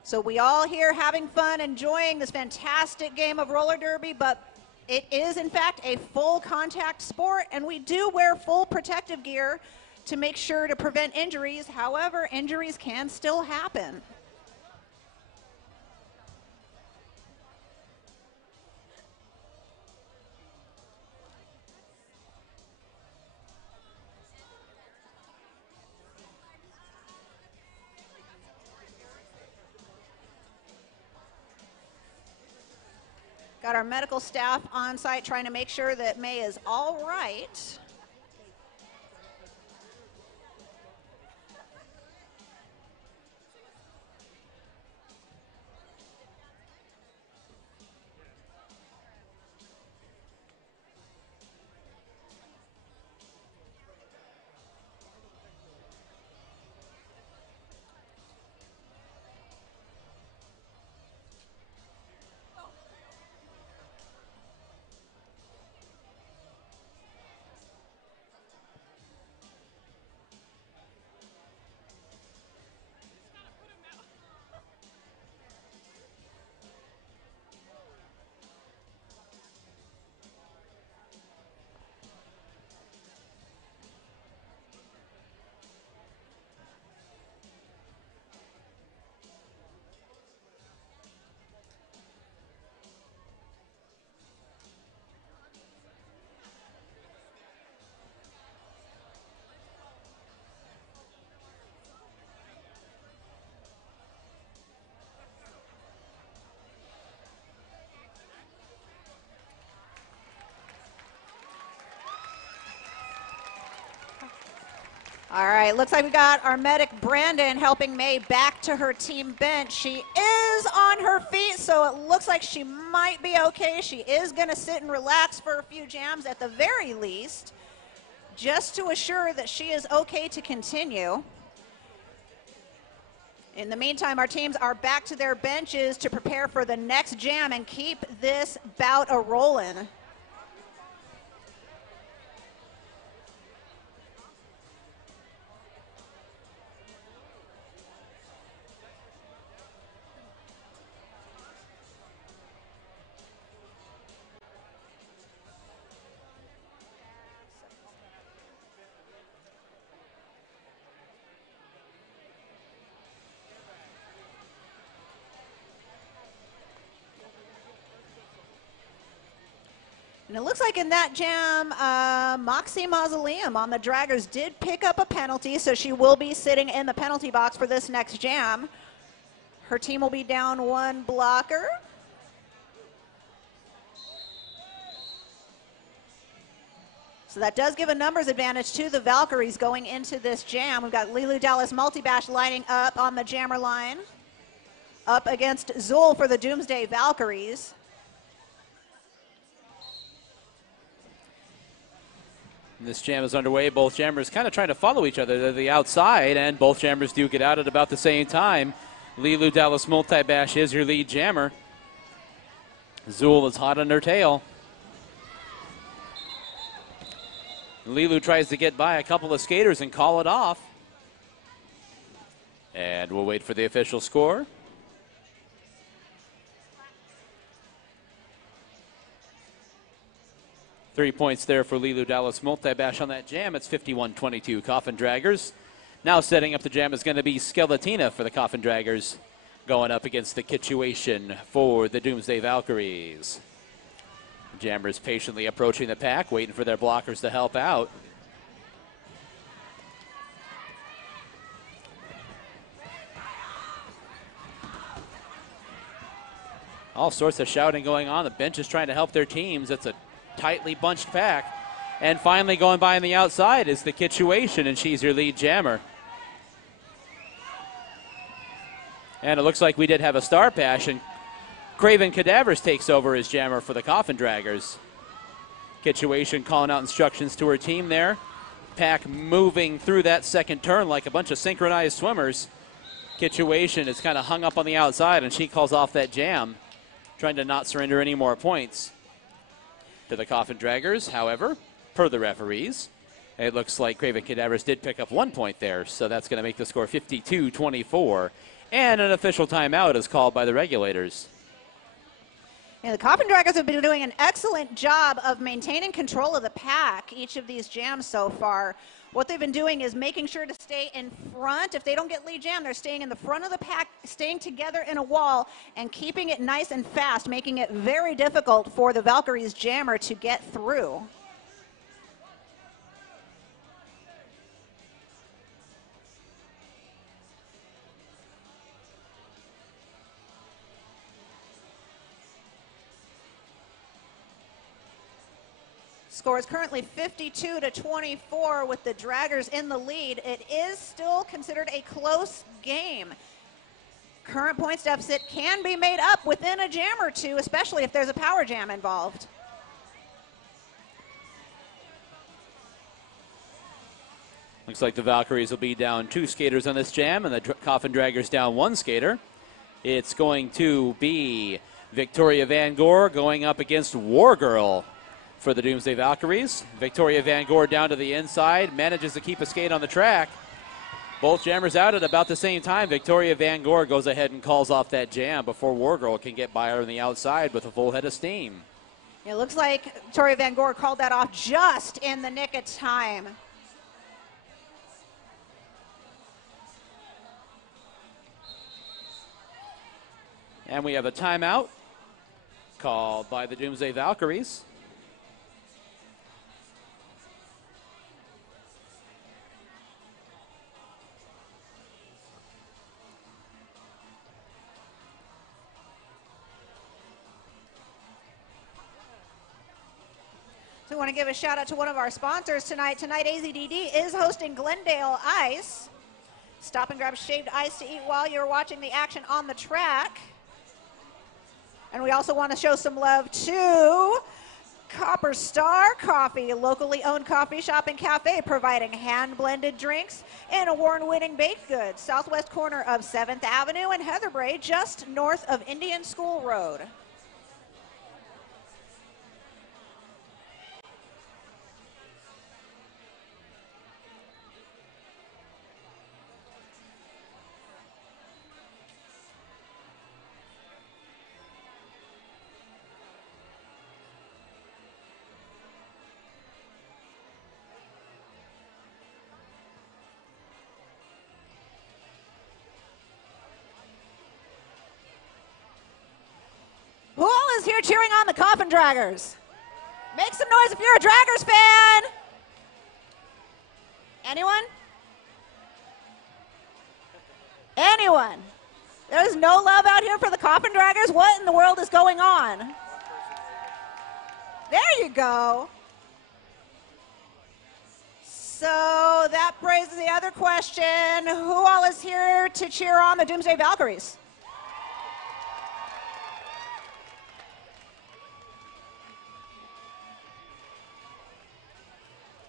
So we all here having fun, enjoying this fantastic game of roller derby, but it is in fact a full contact sport, and we do wear full protective gear to make sure to prevent injuries. However, injuries can still happen. Got our medical staff on site trying to make sure that May is all right. All right, looks like we got our medic Brandon helping May back to her team bench. She is on her feet, so it looks like she might be okay. She is going to sit and relax for a few jams at the very least, just to assure that she is okay to continue. In the meantime, our teams are back to their benches to prepare for the next jam and keep this bout a-rolling. And it looks like in that jam, Moxie Mausoleum on the Draggers did pick up a penalty, so she will be sitting in the penalty box for this next jam. Her team will be down one blocker. So that does give a numbers advantage to the Valkyries going into this jam. We've got Lilu Dallas Multibash lining up on the jammer line, up against Zul for the Doomsday Valkyries. This jam is underway. Both jammers kind of trying to follow each other to the outside, and both jammers do get out at about the same time. Lilu Dallas Multibash is your lead jammer. Zul is hot on her tail. Lilu tries to get by a couple of skaters and call it off. And we'll wait for the official score. Three points there for Lilu Dallas Multibash on that jam. It's 51-22 Coffin Draggers. Now setting up the jam is going to be Skeletina for the Coffin Draggers, going up against the Kitchuation for the Doomsday Valkyries. Jammers patiently approaching the pack, waiting for their blockers to help out. All sorts of shouting going on. The bench is trying to help their teams. It's a tightly bunched pack. And finally going by on the outside is the Kitchuation, and she's your lead jammer. And it looks like we did have a star pass, and Craven Cadavers takes over as jammer for the Coffin Draggers. Kitchuation calling out instructions to her team there. Pack moving through that second turn like a bunch of synchronized swimmers. Kitchuation is kind of hung up on the outside, and she calls off that jam, trying to not surrender any more points to the Coffin Draggers. However, per the referees, it looks like Craven Cadavers did pick up 1 point there, so that's going to make the score 52-24. And an official timeout is called by the regulators. Yeah, the Coffin Draggers have been doing an excellent job of maintaining control of the pack each of these jams so far. What they've been doing is making sure to stay in front. If they don't get lead jam, they're staying in the front of the pack, staying together in a wall, and keeping it nice and fast, making it very difficult for the Valkyries jammer to get through. Score is currently 52-24 with the Draggers in the lead. It is still considered a close game. Current points deficit can be made up within a jam or two, especially if there's a power jam involved. Looks like the Valkyries will be down 2 skaters on this jam, and the Coffin Draggers down 1 skater. It's going to be Victoria Van Gore going up against War Girl for the Doomsday Valkyries. Victoria Van Gore down to the inside, manages to keep a skate on the track. Both jammers out at about the same time. Victoria Van Gore goes ahead and calls off that jam before War Girl can get by her on the outside with a full head of steam. It looks like Victoria Van Gore called that off just in the nick of time. And we have a timeout called by the Doomsday Valkyries. So we want to give a shout out to one of our sponsors tonight. Tonight, AZDD is hosting Glendale Ice. Stop and grab shaved ice to eat while you're watching the action on the track. And we also want to show some love to Copper Star Coffee, a locally owned coffee shop and cafe providing hand-blended drinks and award-winning baked goods. Southwest corner of 7th Avenue and Heatherbrae, just north of Indian School Road. Who all is here cheering on the Coffin Draggers? Make some noise if you're a Draggers fan. Anyone? Anyone? There's no love out here for the Coffin Draggers? What in the world is going on? There you go. So that raises the other question. Who all is here to cheer on the Doomsday Valkyries?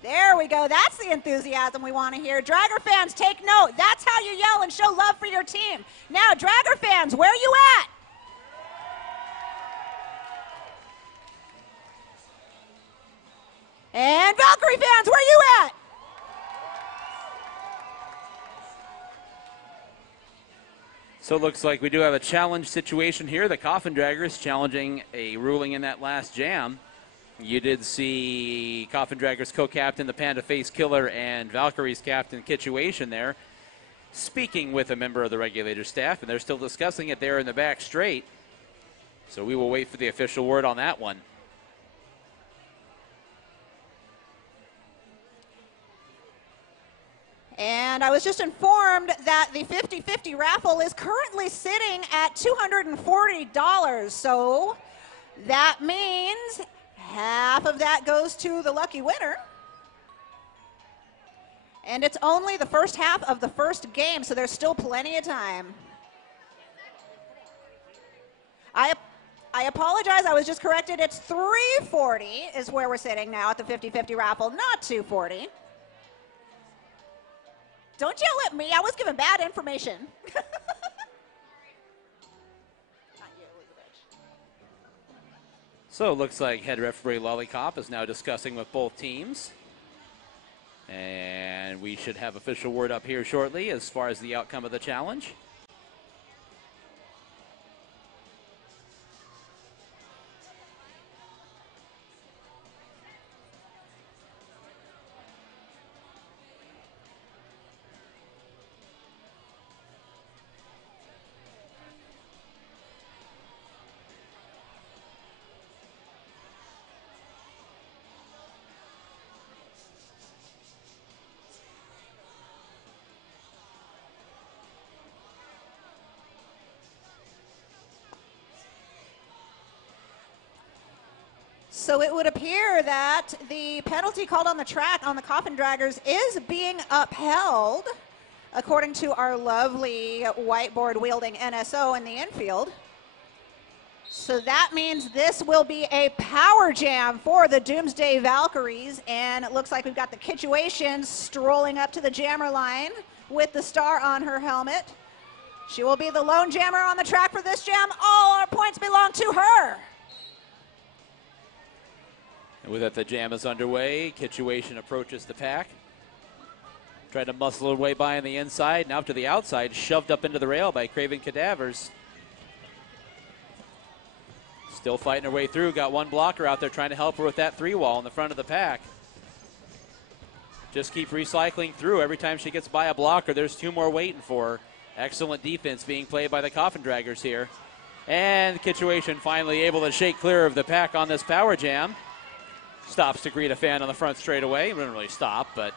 There we go. That's the enthusiasm we want to hear. Dragger fans, take note. That's how you yell and show love for your team. Now, Dragger fans, where you at? And Valkyrie fans, where you at? So it looks like we do have a challenge situation here. The Coffin Draggers challenging a ruling in that last jam. You did see Coffin Draggers co-captain, the Panda Face Killer, and Valkyries captain Kitchuation there, speaking with a member of the regulator staff, and they're still discussing it there in the back straight. So we will wait for the official word on that one. And I was just informed that the 50-50 raffle is currently sitting at $240. So that means half of that goes to the lucky winner. And it's only the first half of the first game, so there's still plenty of time. I apologize, I was just corrected. It's $340 is where we're sitting now at the 50-50 raffle, not $240. Don't yell at me, I was given bad information. So it looks like head referee Lollipop is now discussing with both teams. And we should have official word up here shortly as far as the outcome of the challenge. So it would appear that the penalty called on the track on the Coffin Draggers is being upheld, according to our lovely whiteboard-wielding NSO in the infield. So that means this will be a power jam for the Doomsday Valkyries, and it looks like we've got the Kitchuation strolling up to the jammer line with the star on her helmet. She will be the lone jammer on the track for this jam. All our points belong to her. With that, the jam is underway. Kitchuation approaches the pack. Tried to muscle her way by on the inside, now to the outside, shoved up into the rail by Craven Cadavers. Still fighting her way through, got one blocker out there trying to help her with that three wall in the front of the pack. Just keep recycling through. Every time she gets by a blocker, there's two more waiting for her. Excellent defense being played by the Coffin Draggers here. And Kitchuation finally able to shake clear of the pack on this power jam. Stops to greet a fan on the front straightaway. Didn't really stop, but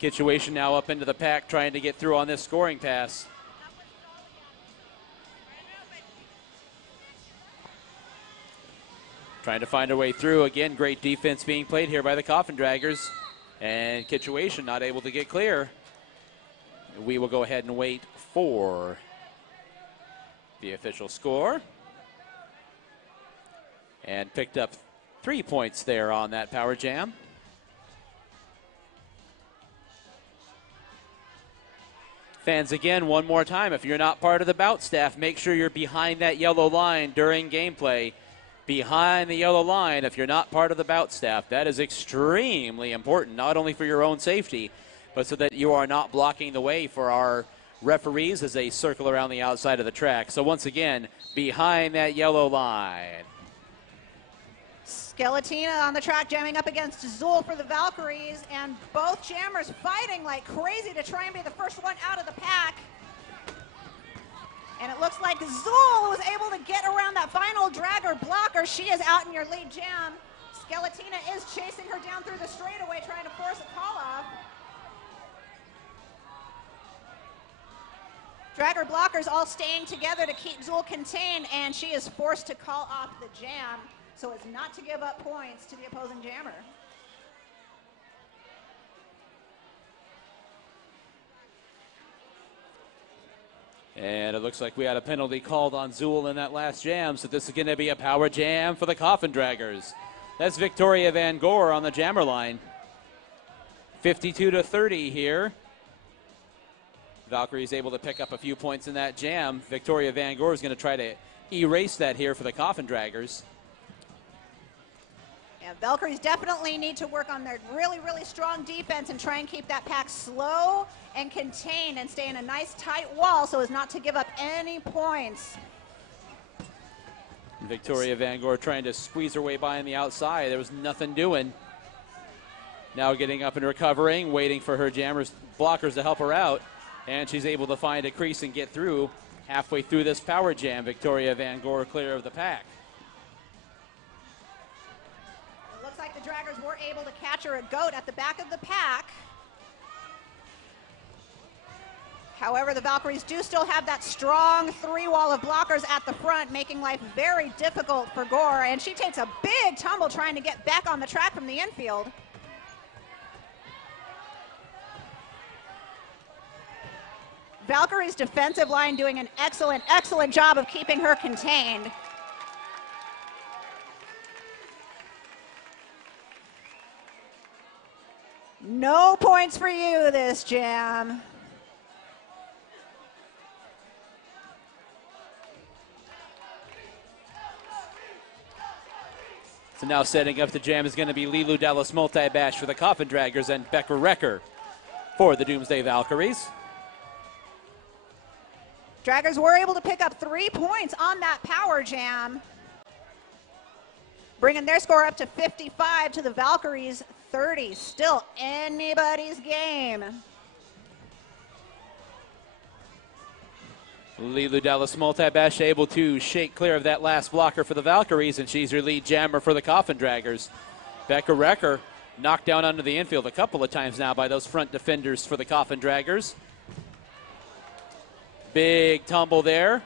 Situation now up into the pack, trying to get through on this scoring pass. Trying to find a way through. Again, great defense being played here by the Coffin Draggers. And Situation not able to get clear. We will go ahead and wait for the official score. And picked up 3 points there on that power jam. Fans, again, one more time, if you're not part of the Bout staff, make sure you're behind that yellow line during gameplay. Behind the yellow line, if you're not part of the Bout staff. That is extremely important, not only for your own safety, but so that you are not blocking the way for our referees as they circle around the outside of the track. So once again, behind that yellow line. Skeletina on the track jamming up against Zool for the Valkyries, and both jammers fighting like crazy to try and be the first one out of the pack. And it looks like Zool was able to get around that final dragger blocker. She is out in your lead jam. Skeletina is chasing her down through the straightaway, trying to force a call off. Dragger blockers all staying together to keep Zool contained, and she is forced to call off the jam so as not to give up points to the opposing jammer. And it looks like we had a penalty called on Zool in that last jam, so this is going to be a power jam for the Coffin Draggers. That's Victoria Van Gore on the jammer line. 52-30 here. Valkyries able to pick up a few points in that jam. Victoria Van Gore is going to try to erase that here for the Coffin Draggers. Yeah, Valkyries definitely need to work on their really, really strong defense and try and keep that pack slow and contained and stay in a nice tight wall so as not to give up any points. Victoria Van Gore trying to squeeze her way by on the outside. There was nothing doing. Now getting up and recovering, waiting for her jammers, blockers to help her out. And she's able to find a crease and get through. Halfway through this power jam, Victoria Van Gore clear of the pack. It looks like the Draggers were able to catch her a goat at the back of the pack. However, the Valkyries do still have that strong three-wall of blockers at the front, making life very difficult for Gore, and she takes a big tumble trying to get back on the track from the infield. Valkyrie's defensive line doing an excellent, excellent job of keeping her contained. No points for you this jam. So now setting up the jam is going to be Lilu Dallas Multi-Bash for the Coffin Draggers and Becca Recker for the Doomsday Valkyries. Draggers were able to pick up 3 points on that power jam, bringing their score up to 55 to the Valkyries 30. Still anybody's game. Lilu Dallas Multi-Bash able to shake clear of that last blocker for the Valkyries, and she's your lead jammer for the Coffin Draggers. Becca Recker knocked down under the infield a couple of times now by those front defenders for the Coffin Draggers. Big tumble there.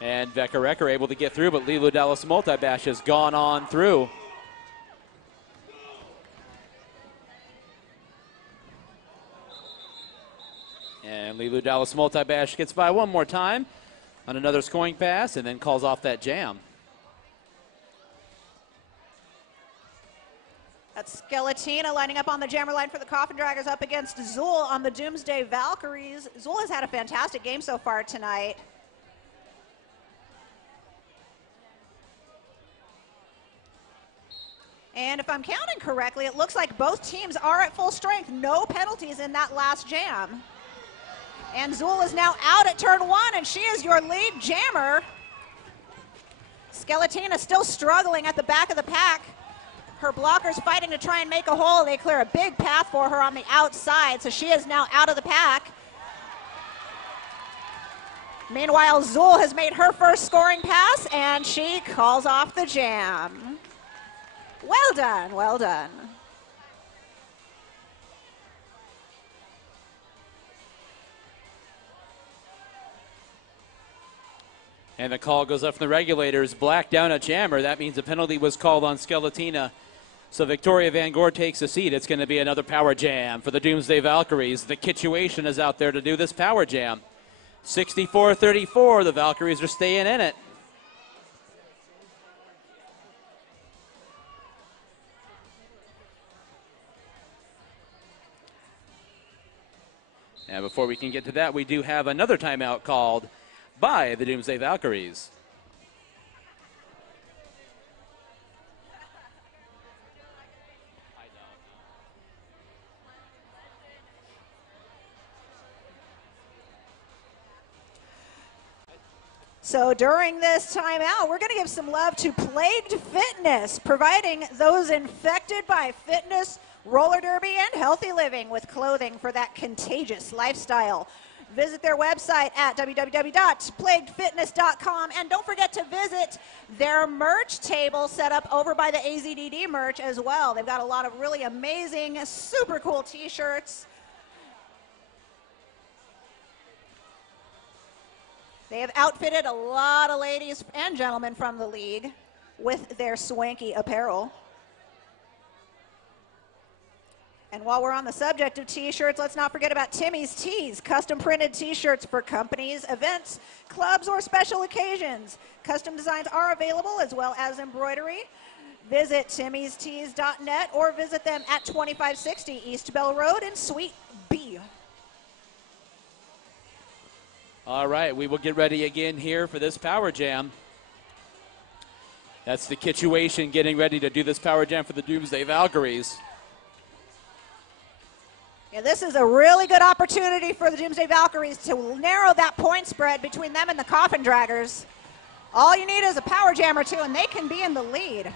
And Becca Recker able to get through, but Lilu Dallas Multi-Bash has gone on through. And Lilu Dallas Multi-Bash gets by one more time on another scoring pass and then calls off that jam. That's Skeletina lining up on the jammer line for the Coffin Draggers up against Zool on the Doomsday Valkyries. Zool has had a fantastic game so far tonight. And if I'm counting correctly, it looks like both teams are at full strength. No penalties in that last jam. And Zool is now out at turn 1, and she is your lead jammer. Skeletina still struggling at the back of the pack. Her blockers fighting to try and make a hole. They clear a big path for her on the outside, so she is now out of the pack. Meanwhile, Zool has made her first scoring pass, and she calls off the jam. Well done, well done. And the call goes up from the regulators. Black down a jammer. That means a penalty was called on Skeletina. So Victoria Van Gore takes a seat. It's going to be another power jam for the Doomsday Valkyries. The Kitchuation is out there to do this power jam. 64-34. The Valkyries are staying in it. Now, before we can get to that, we do have another timeout called by the Doomsday Valkyries. So during this timeout, we're going to give some love to Plagued Fitness, providing those infected by fitness, roller derby, and healthy living with clothing for that contagious lifestyle. Visit their website at www.plaguedfitness.com, and don't forget to visit their merch table set up over by the AZDD merch as well. They've got a lot of really amazing, super cool t-shirts. They have outfitted a lot of ladies and gentlemen from the league with their swanky apparel. And while we're on the subject of t-shirts, let's not forget about Timmy's Tees, custom printed t-shirts for companies, events, clubs, or special occasions. Custom designs are available as well as embroidery. Visit timmystees.net or visit them at 2560 East Bell Road in Suite B. All right, we will get ready again here for this power jam. That's the Kitchuation getting ready to do this power jam for the Doomsday Valkyries. Yeah, this is a really good opportunity for the Doomsday Valkyries to narrow that point spread between them and the Coffin Draggers. All you need is a power jam or two, and they can be in the lead.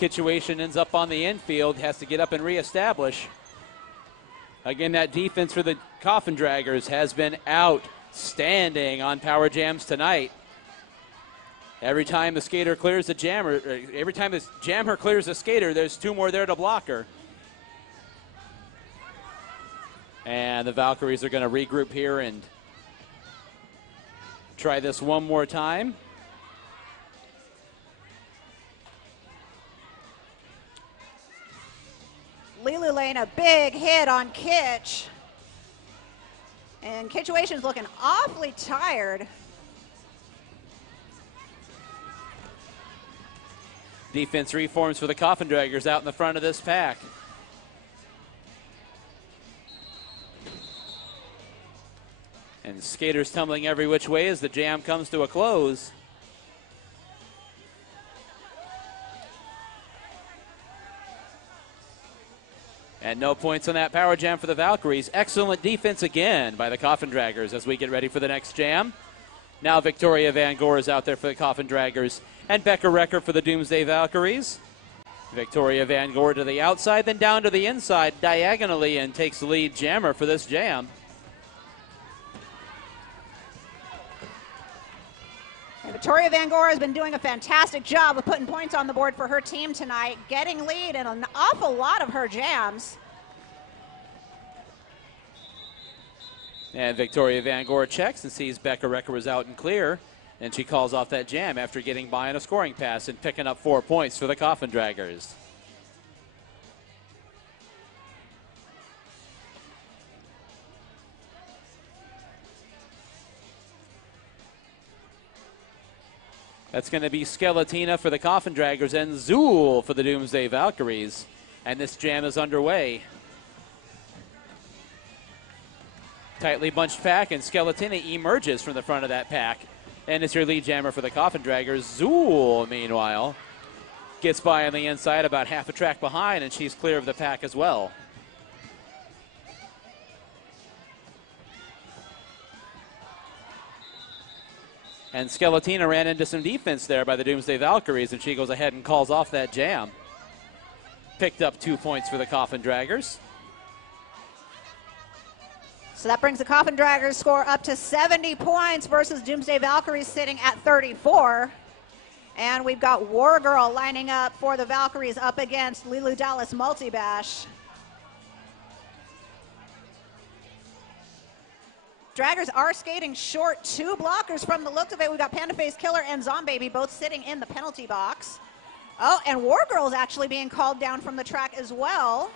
Kitchuation ends up on the infield, has to get up and reestablish. Again, that defense for the Coffin Draggers has been outstanding on power jams tonight. Every time the skater clears the jammer, every time the jammer clears the skater, there's two more there to block her. And the Valkyries are going to regroup here and try this one more time. Lilu Lane, a big hit on Kitch. And Kitchuation's looking awfully tired. Defense reforms for the Coffin Draggers out in the front of this pack. And skaters tumbling every which way as the jam comes to a close. And no points on that power jam for the Valkyries. Excellent defense again by the Coffin Draggers as we get ready for the next jam. Now Victoria Van Gore is out there for the Coffin Draggers and Becca Recker for the Doomsday Valkyries. Victoria Van Gore to the outside, then down to the inside diagonally and takes the lead jammer for this jam. And Victoria Van Gore has been doing a fantastic job of putting points on the board for her team tonight, getting lead in an awful lot of her jams. And Victoria Van Gore checks and sees Becca Recker was out and clear, and she calls off that jam after getting by on a scoring pass and picking up 4 points for the Coffin Draggers. That's going to be Skeletina for the Coffin Draggers and Zool for the Doomsday Valkyries. And this jam is underway. Tightly bunched pack, and Skeletina emerges from the front of that pack. And it's your lead jammer for the Coffin Draggers. Zool, meanwhile, gets by on the inside about half a track behind, and she's clear of the pack as well. And Skeletina ran into some defense there by the Doomsday Valkyries, and she goes ahead and calls off that jam. Picked up 2 points for the Coffin Draggers. So that brings the Coffin Draggers score up to 70 points versus Doomsday Valkyries sitting at 34. And we've got War Girl lining up for the Valkyries up against Lilu Dallas Multibash. Draggers are skating short. 2 blockers from the look of it. We've got Panda Face Killer and Zombaby both sitting in the penalty box. Oh, and War Girl's actually being called down from the track as well.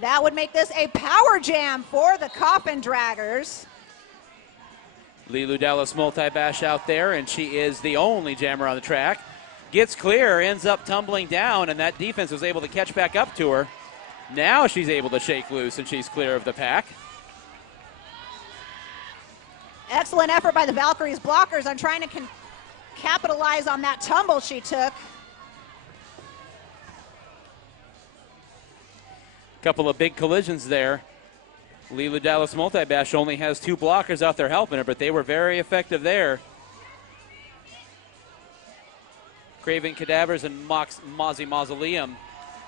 That would make this a power jam for the Coffin Draggers. Lilu Dallas multi-bash out there, and she is the only jammer on the track. Gets clear, ends up tumbling down, and that defense was able to catch back up to her. Now she's able to shake loose, and she's clear of the pack. Excellent effort by the Valkyries blockers on trying to capitalize on that tumble she took. Couple of big collisions there. Lilu Dallas multi-bash only has 2 blockers out there helping her, but they were very effective there. Craven Cadavers and Mozzie Mausoleum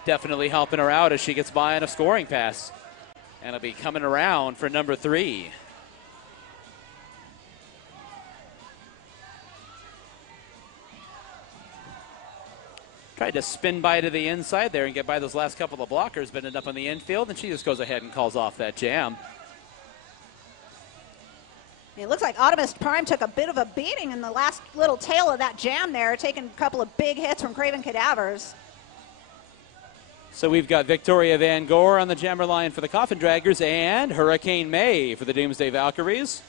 definitely helping her out as she gets by on a scoring pass. And it'll be coming around for number 3. Tried to spin by to the inside there and get by those last couple of blockers, but ended up on the infield, and she just goes ahead and calls off that jam. It looks like Optimus Prime took a bit of a beating in the last little tail of that jam there, taking a couple of big hits from Craven Cadavers. So we've got Victoria Van Gore on the jammer line for the Coffin Draggers and Hurricane May for the Doomsday Valkyries.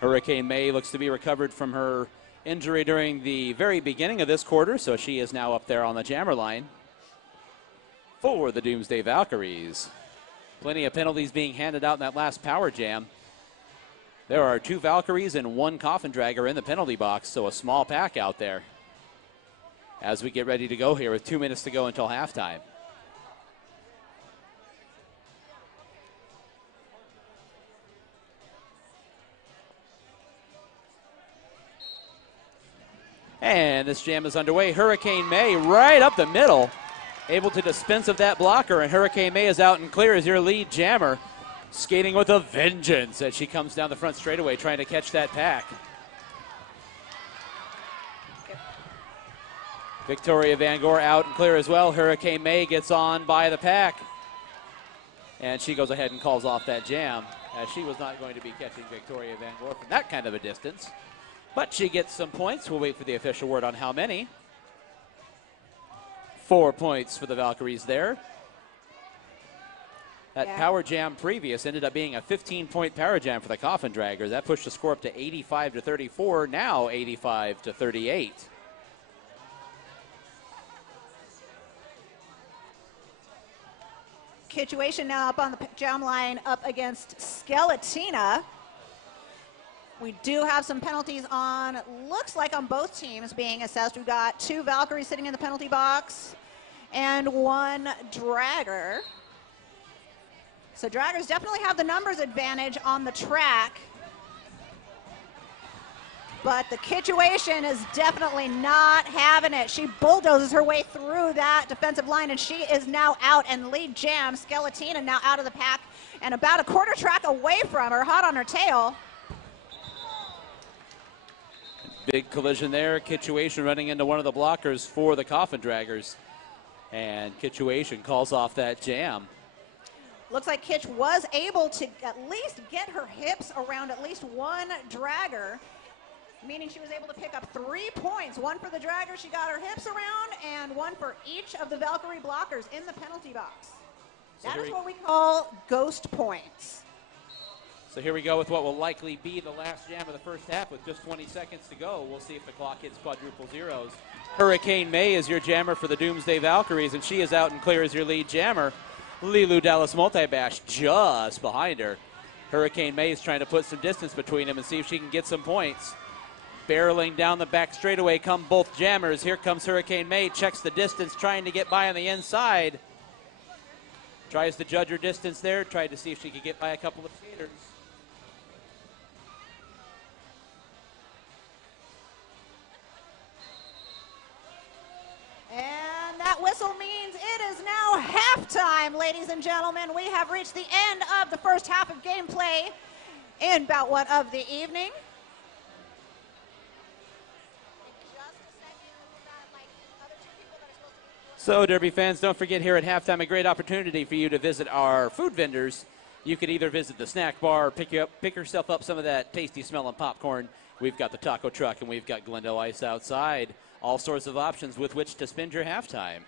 Hurricane May looks to be recovered from her injury during the very beginning of this quarter, so she is now up there on the jammer line for the Doomsday Valkyries. Plenty of penalties being handed out in that last power jam. There are 2 Valkyries and 1 Coffin Dragger in the penalty box, so a small pack out there as we get ready to go here with 2 minutes to go until halftime. And this jam is underway. Hurricane May right up the middle, able to dispense of that blocker, and Hurricane May is out and clear as your lead jammer, skating with a vengeance as she comes down the front straightaway trying to catch that pack. Victoria Van Gore out and clear as well. Hurricane May gets on by the pack, and she goes ahead and calls off that jam as she was not going to be catching Victoria Van Gore from that kind of a distance. But she gets some points. We'll wait for the official word on how many. 4 points for the Valkyries there. That power jam previous ended up being a 15-point power jam for the Coffin Draggers. That pushed the score up to 85-34, now 85-38. Situation now up on the jam line up against Skeletina. We do have some penalties on, looks like on both teams being assessed. We've got 2 Valkyries sitting in the penalty box and 1 Dragger. So Draggers definitely have the numbers advantage on the track. But the Situation is definitely not having it. She bulldozes her way through that defensive line, and she is now out, and lead jam, Skeletina, now out of the pack and about a quarter track away from her, hot on her tail. Big collision there. Situation running into one of the blockers for the Coffin Draggers. And Situation calls off that jam. Looks like Kitch was able to at least get her hips around at least 1 Dragger, meaning she was able to pick up 3 points. 1 for the Dragger she got her hips around, and 1 for each of the Valkyrie blockers in the penalty box. That is what we call ghost points. So here we go with what will likely be the last jam of the first half with just 20 seconds to go. We'll see if the clock hits quadruple zeros. Hurricane May is your jammer for the Doomsday Valkyries, and she is out and clear as your lead jammer. Lilu Dallas multi-bash just behind her. Hurricane May is trying to put some distance between them and see if she can get some points. Barreling down the back straightaway come both jammers. Here comes Hurricane May, checks the distance, trying to get by on the inside. Tries to judge her distance there, tried to see if she could get by a couple of skaters. And that whistle means it is now halftime, ladies and gentlemen. We have reached the end of the first half of gameplay in Bout 1 of the evening. So, Derby fans, don't forget here at halftime a great opportunity for you to visit our food vendors You could either visit the snack bar, pick yourself up some of that tasty smelling popcorn. We've got the taco truck, and we've got Glendale Ice outside. All sorts of options with which to spend your halftime.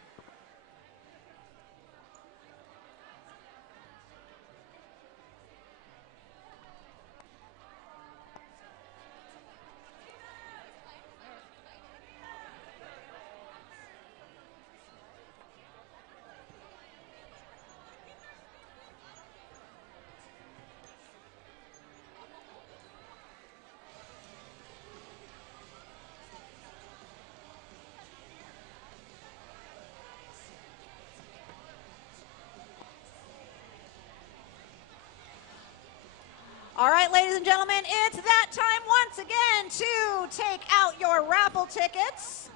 All right, ladies and gentlemen, it's that time once again to take out your raffle tickets.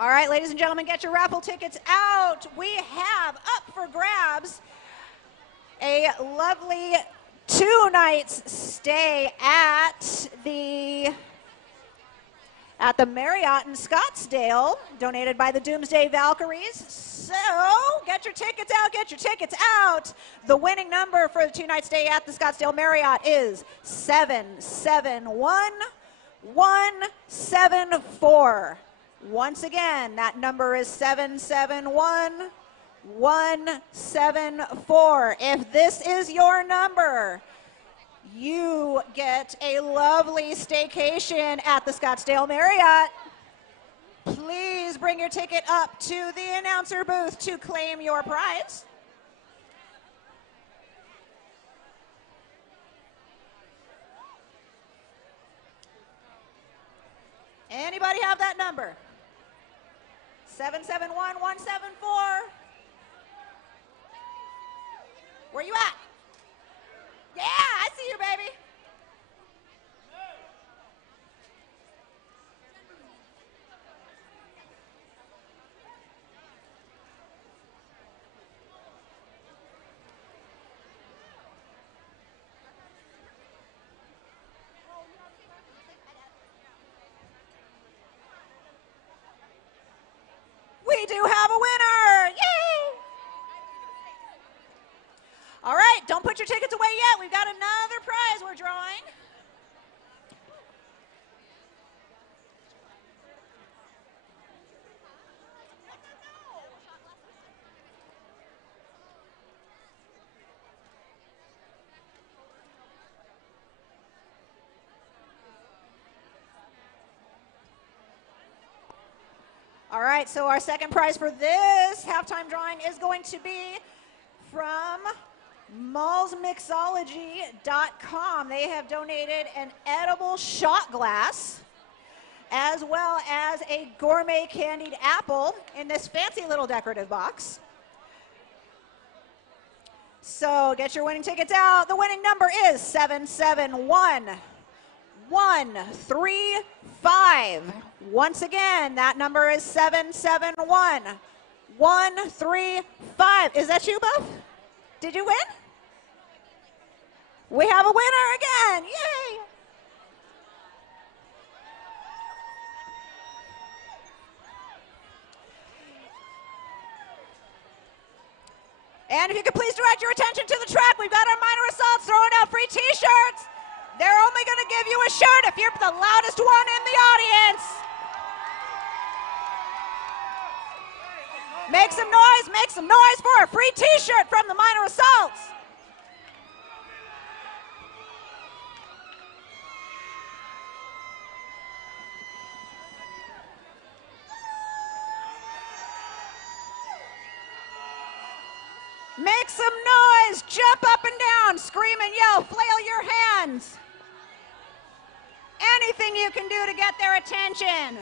All right, ladies and gentlemen, get your raffle tickets out. We have up for grabs a lovely 2 nights stay at the Marriott in Scottsdale, donated by the Doomsday Valkyries. So get your tickets out, get your tickets out. The winning number for the 2 night stay at the Scottsdale Marriott is 771174. Once again, that number is 771174. If this is your number, you get a lovely staycation at the Scottsdale Marriott. Please bring your ticket up to the announcer booth to claim your prize. Anybody have that number? 771174. Where you at? Yeah, I see you, baby. We do have a winner! Yay! All right, don't put your tickets away yet. We've got another prize we're drawing. All right, so our second prize for this halftime drawing is going to be from mallsmixology.com. They have donated an edible shot glass as well as a gourmet candied apple in this fancy little decorative box. So get your winning tickets out. The winning number is 771135. Once again, that number is 771135. Is that you, Buff? Did you win? We have a winner again. Yay! And if you could please direct your attention to the track, we've got our minor assaults throwing out free t-shirts. They're only going to give you a shirt if you're the loudest one in the audience. Make some noise for a free t-shirt from the minor assaults. Make some noise, jump up and down, scream and yell, flail your hands. Anything you can do to get their attention.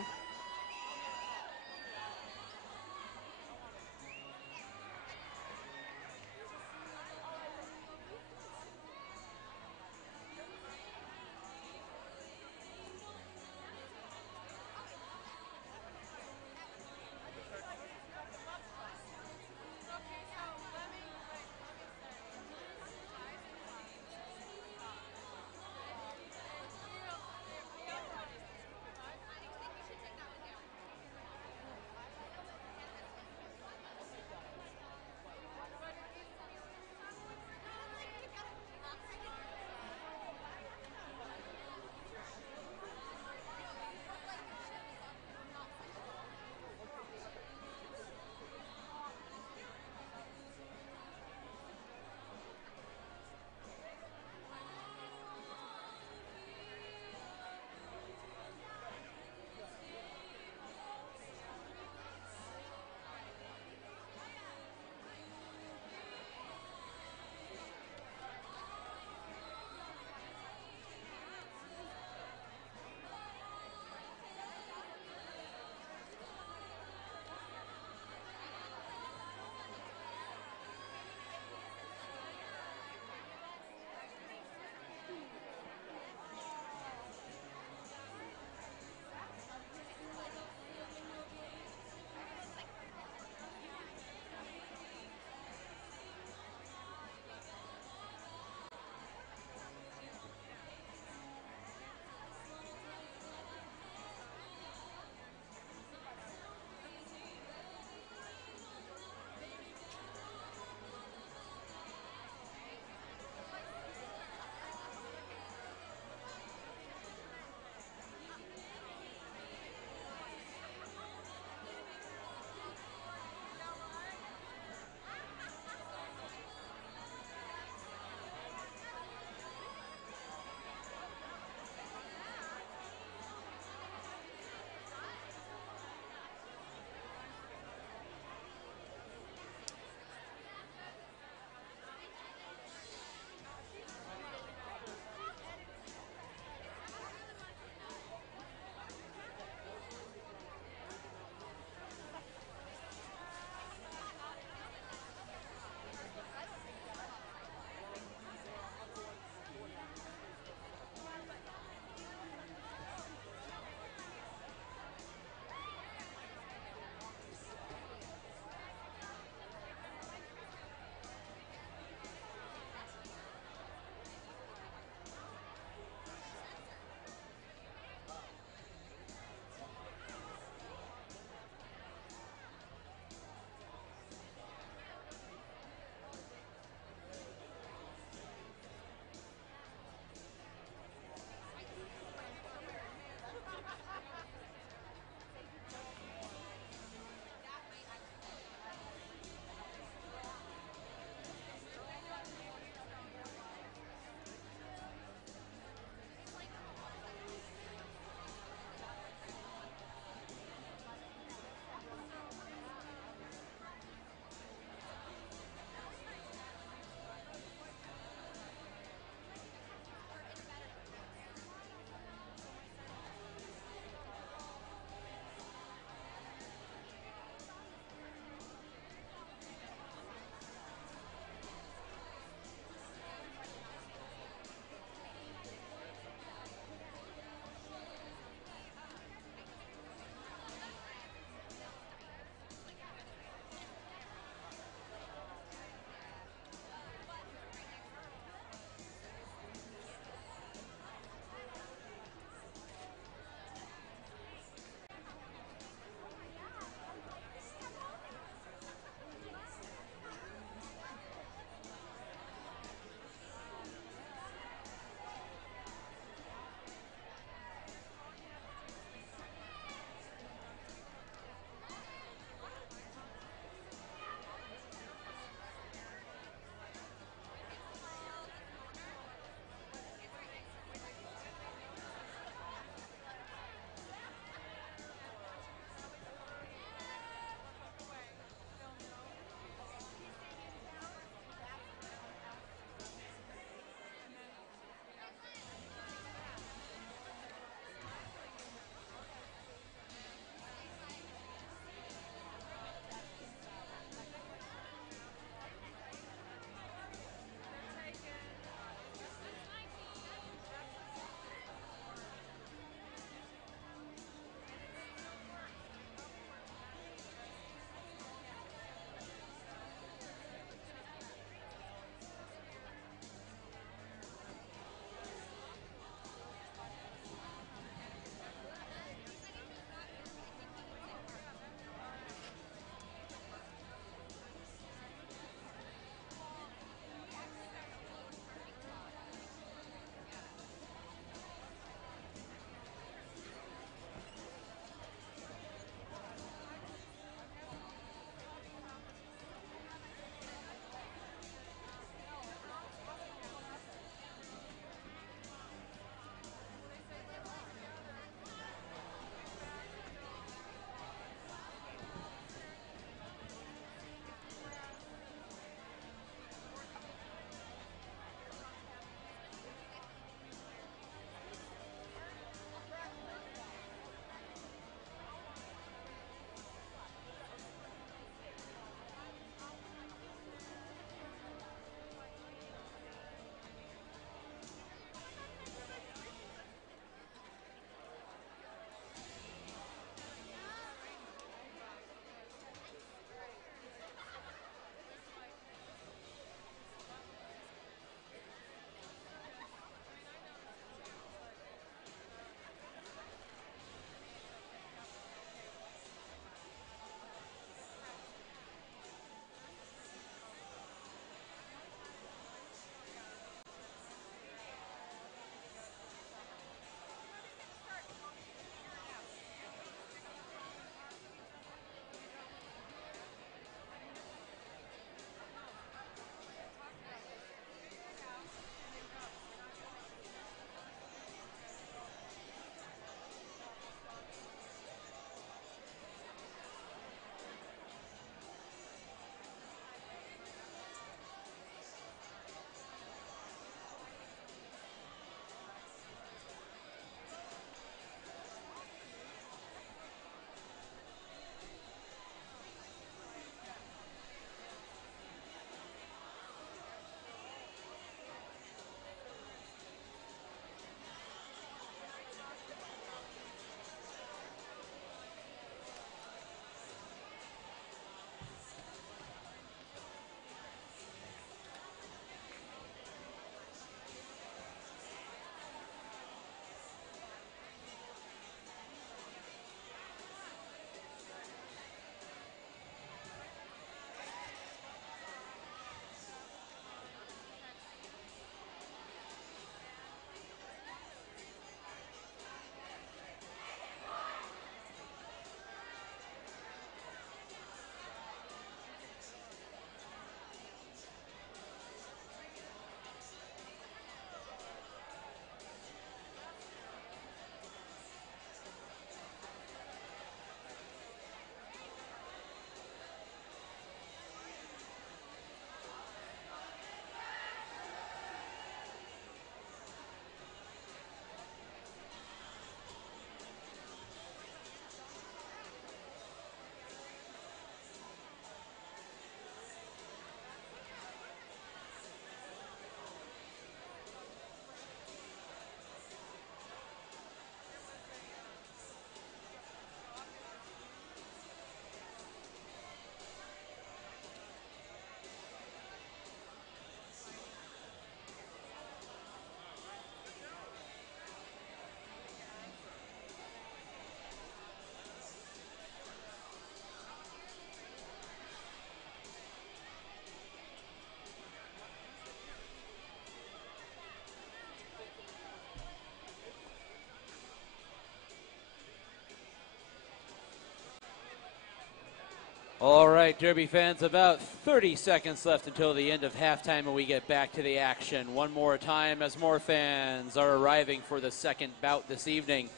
All right, Derby fans, about 30 seconds left until the end of halftime and we get back to the action. One more time as more fans are arriving for the second bout this evening.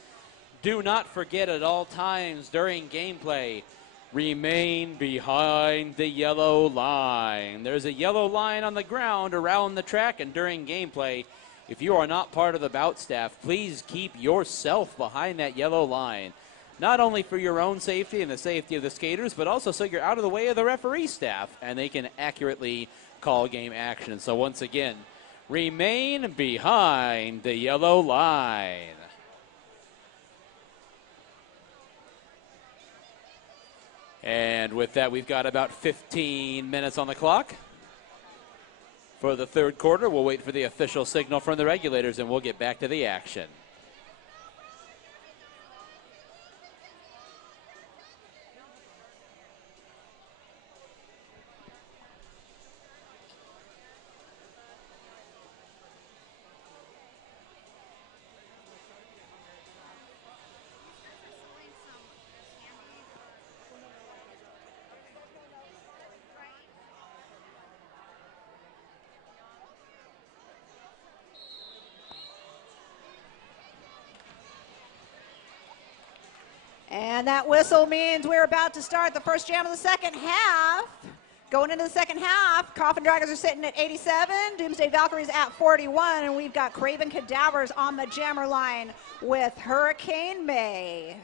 Do not forget at all times during gameplay, remain behind the yellow line. There's a yellow line on the ground around the track, and during gameplay, if you are not part of the bout staff, please keep yourself behind that yellow line. Not only for your own safety and the safety of the skaters, but also so you're out of the way of the referee staff and they can accurately call game action. So once again, remain behind the yellow line. And with that, we've got about 15 minutes on the clock for the third quarter. We'll wait for the official signal from the regulators and we'll get back to the action. And that whistle means we're about to start the first jam of the second half. Going into the second half, Coffin Draggers are sitting at 87, Doomsday Valkyries at 41, and we've got Craven Cadavers on the jammer line with Hurricane May.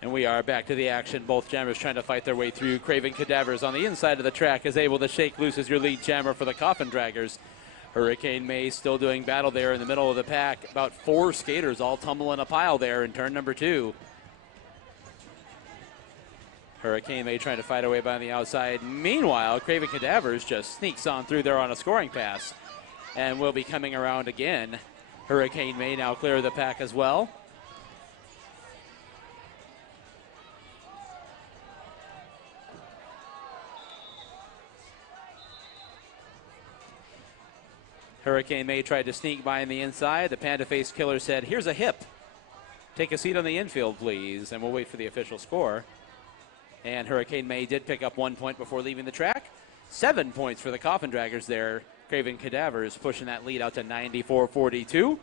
And we are back to the action. Both jammers trying to fight their way through. Craven Cadavers on the inside of the track is able to shake loose as your lead jammer for the Coffin Draggers. Hurricane May still doing battle there in the middle of the pack. About 4 skaters all tumble in a pile there in turn number 2. Hurricane May trying to fight away by the outside. Meanwhile, Craven Cadavers just sneaks on through there on a scoring pass and will be coming around again. Hurricane May now clear of the pack as well. Hurricane May tried to sneak by on the inside. The Panda Face Killer said, "Here's a hip. Take a seat on the infield, please." And we'll wait for the official score. And Hurricane May did pick up 1 point before leaving the track. 7 points for the Coffin Draggers there. Craven Cadavers pushing that lead out to 94-42.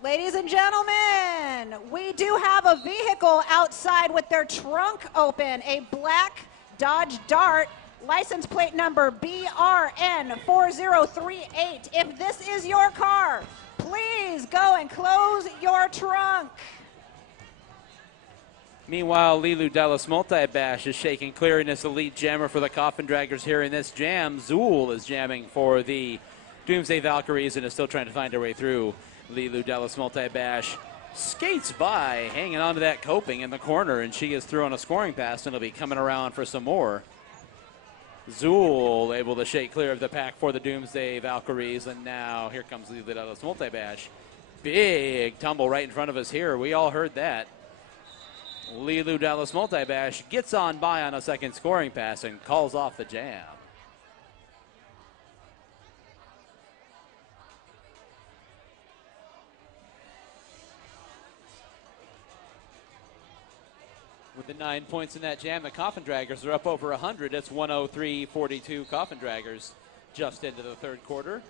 Ladies and gentlemen, we do have a vehicle outside with their trunk open, a black Dodge Dart. License plate number BRN4038. If this is your car, please go and close your trunk. Meanwhile, Lilu Dallas Multi-Bash is shaking clear in this elite jammer for the Coffin Draggers here in this jam. Zool is jamming for the Doomsday Valkyries and is still trying to find her way through. Lilu Dallas Multi-Bash skates by, hanging onto that coping in the corner, and she is through on a scoring pass and will be coming around for some more. Zool able to shake clear of the pack for the Doomsday Valkyries, and now here comes Lilu Dallas Multi-Bash. Big tumble right in front of us here. We all heard that. Lilu Dallas Multi-Bash gets on by on a second scoring pass and calls off the jam. With the 9 points in that jam, the Coffin Draggers are up over 100. It's 103-42 Coffin Draggers just into the third quarter.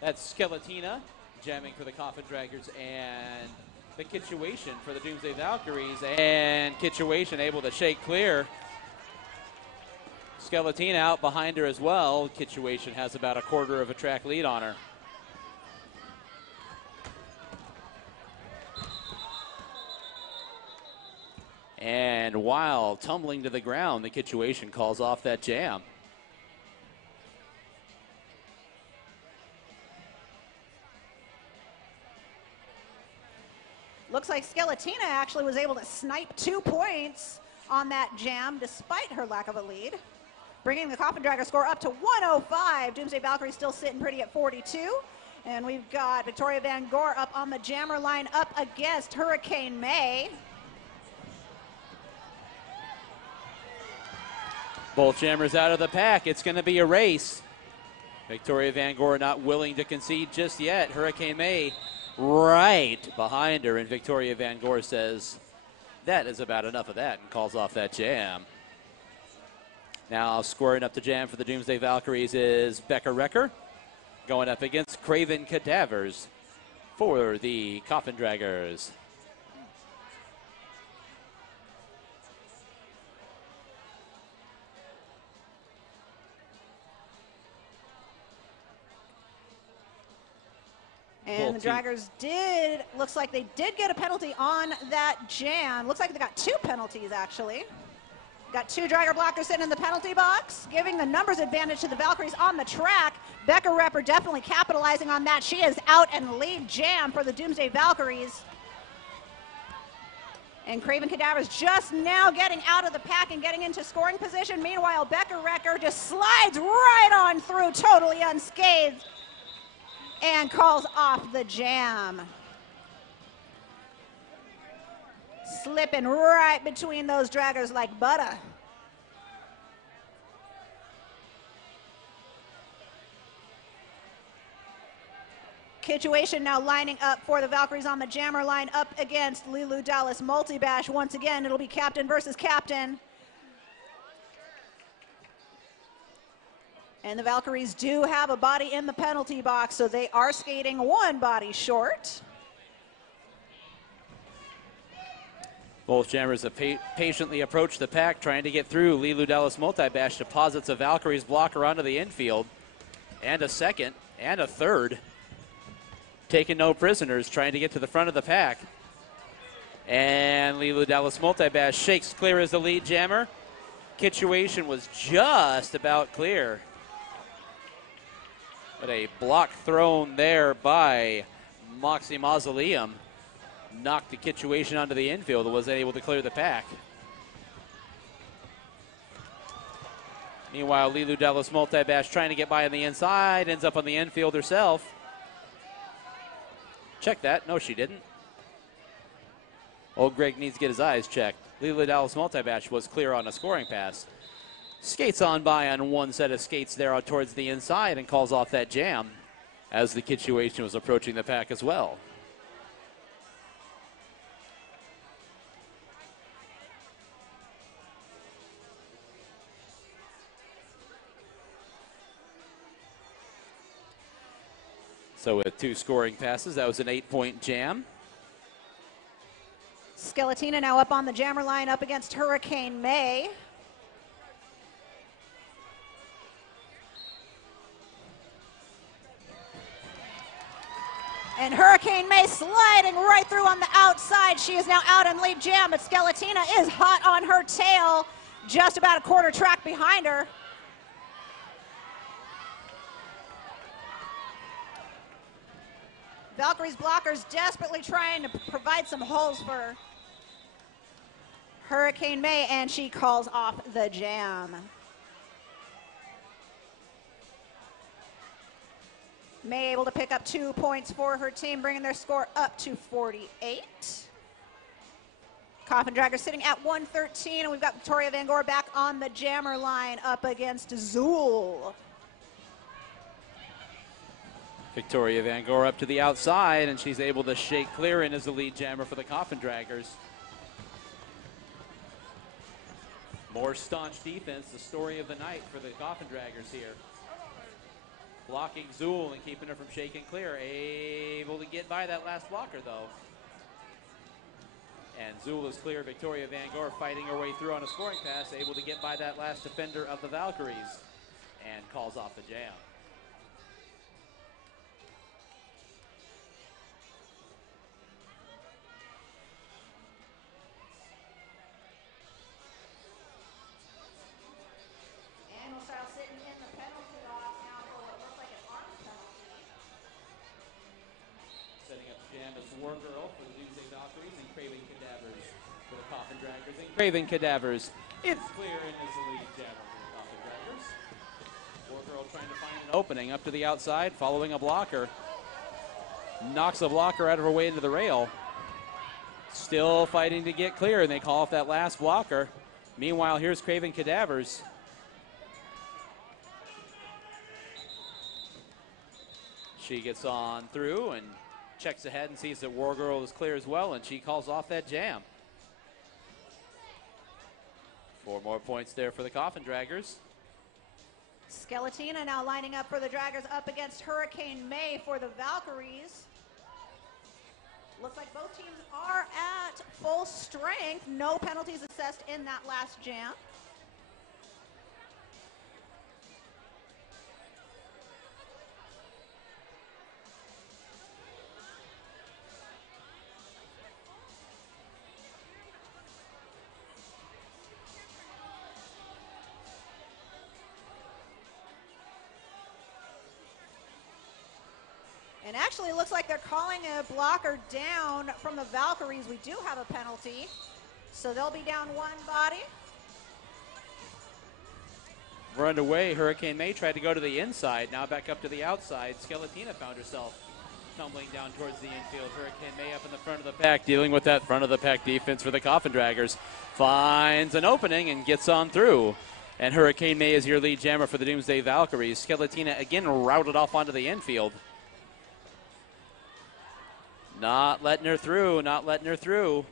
That's Skeletina jamming for the Coffin Draggers and the Kitchuation for the Doomsday Valkyries. And Kitchuation able to shake clear. Skeletina out behind her as well. Kitchuation has about a quarter of a track lead on her. And while tumbling to the ground, the Kitchuation calls off that jam. Looks like Skeletina actually was able to snipe 2 points on that jam despite her lack of a lead, bringing the Coffin Dragger score up to 105. Doomsday Valkyrie still sitting pretty at 42. And we've got Victoria Van Gore up on the jammer line up against Hurricane May. Both jammers out of the pack. It's going to be a race. Victoria Van Gore not willing to concede just yet. Hurricane May right behind her, and Victoria Van Gore says, that is about enough of that, and calls off that jam. Now squaring up the jam for the Doomsday Valkyries is Becca Recker, going up against Craven Cadavers for the Coffin Draggers. And the Draggers looks like they did get a penalty on that jam. Looks like they got 2 penalties, actually. Got 2 Dragger blockers sitting in the penalty box, giving the numbers advantage to the Valkyries on the track. Becca Repper definitely capitalizing on that. She is out and lead jam for the Doomsday Valkyries. And Craven Cadavers just now getting out of the pack and getting into scoring position. Meanwhile, Becca Recker just slides right on through, totally unscathed, and calls off the jam. Slipping right between those draggers like butter. Situation now lining up for the Valkyries on the jammer line up against Lulu Dallas Multibash. Once again, it'll be captain versus captain. And the Valkyries do have a body in the penalty box, so they are skating 1 body short. Both jammers have patiently approached the pack, trying to get through. Lilu Dallas Multibash deposits a Valkyries blocker onto the infield. And a second, and a third. Taking no prisoners, trying to get to the front of the pack. And Lilu Dallas Multibash shakes clear as the lead jammer. Situation was just about clear. But a block thrown there by Moxie Mausoleum knocked the situation onto the infield and was able to clear the pack. Meanwhile, Lilu Dallas Multibash trying to get by on the inside, ends up on the infield herself. Check that. No, she didn't. Old Greg needs to get his eyes checked. Lilu Dallas Multibash was clear on a scoring pass. Skates on by on one set of skates there out towards the inside and calls off that jam as the situation was approaching the pack as well. So with 2 scoring passes, that was an 8-point jam. Skeletina now up on the jammer line up against Hurricane May. And Hurricane May sliding right through on the outside. She is now out in lead jam, but Skeletina is hot on her tail, just about a quarter track behind her. Valkyries blockers desperately trying to provide some holes for Hurricane May, and she calls off the jam. May able to pick up 2 points for her team, bringing their score up to 48. Coffin Dragger sitting at 113, and we've got Victoria Van Gore back on the jammer line up against Zool. Victoria Van Gore up to the outside, and she's able to shake clear in as the lead jammer for the Coffin Draggers. More staunch defense, the story of the night for the Coffin Draggers here. Blocking Zool and keeping her from shaking clear. Able to get by that last blocker, though. And Zool is clear. Victoria Van Gore fighting her way through on a scoring pass, able to get by that last defender of the Valkyries, and calls off the jam. War Girl for the Doomsday Valkyries and Craven Cadavers for the Coffin Draggers. And Craven Cadavers, it's clear in as the lead jammer for the Coffin Draggers. War Girl trying to find an opening up to the outside, following a blocker. Knocks a blocker out of her way into the rail. Still fighting to get clear, and they call off that last blocker. Meanwhile, here's Craven Cadavers. She gets on through and checks ahead and sees that War Girl is clear as well, and she calls off that jam. 4 more points there for the Coffin Draggers. Skeletina now lining up for the Draggers up against Hurricane May for the Valkyries. Looks like both teams are at full strength. No penalties assessed in that last jam. And actually, it looks like they're calling a blocker down from the Valkyries. We do have a penalty, so they'll be down 1 body. We're underway. Hurricane May tried to go to the inside, now back up to the outside. Skeletina found herself tumbling down towards the infield. Hurricane May up in the front of the pack, dealing with that front of the pack defense for the Coffin Draggers. Finds an opening and gets on through. And Hurricane May is your lead jammer for the Doomsday Valkyries. Skeletina again routed off onto the infield. Not letting her through, not letting her through.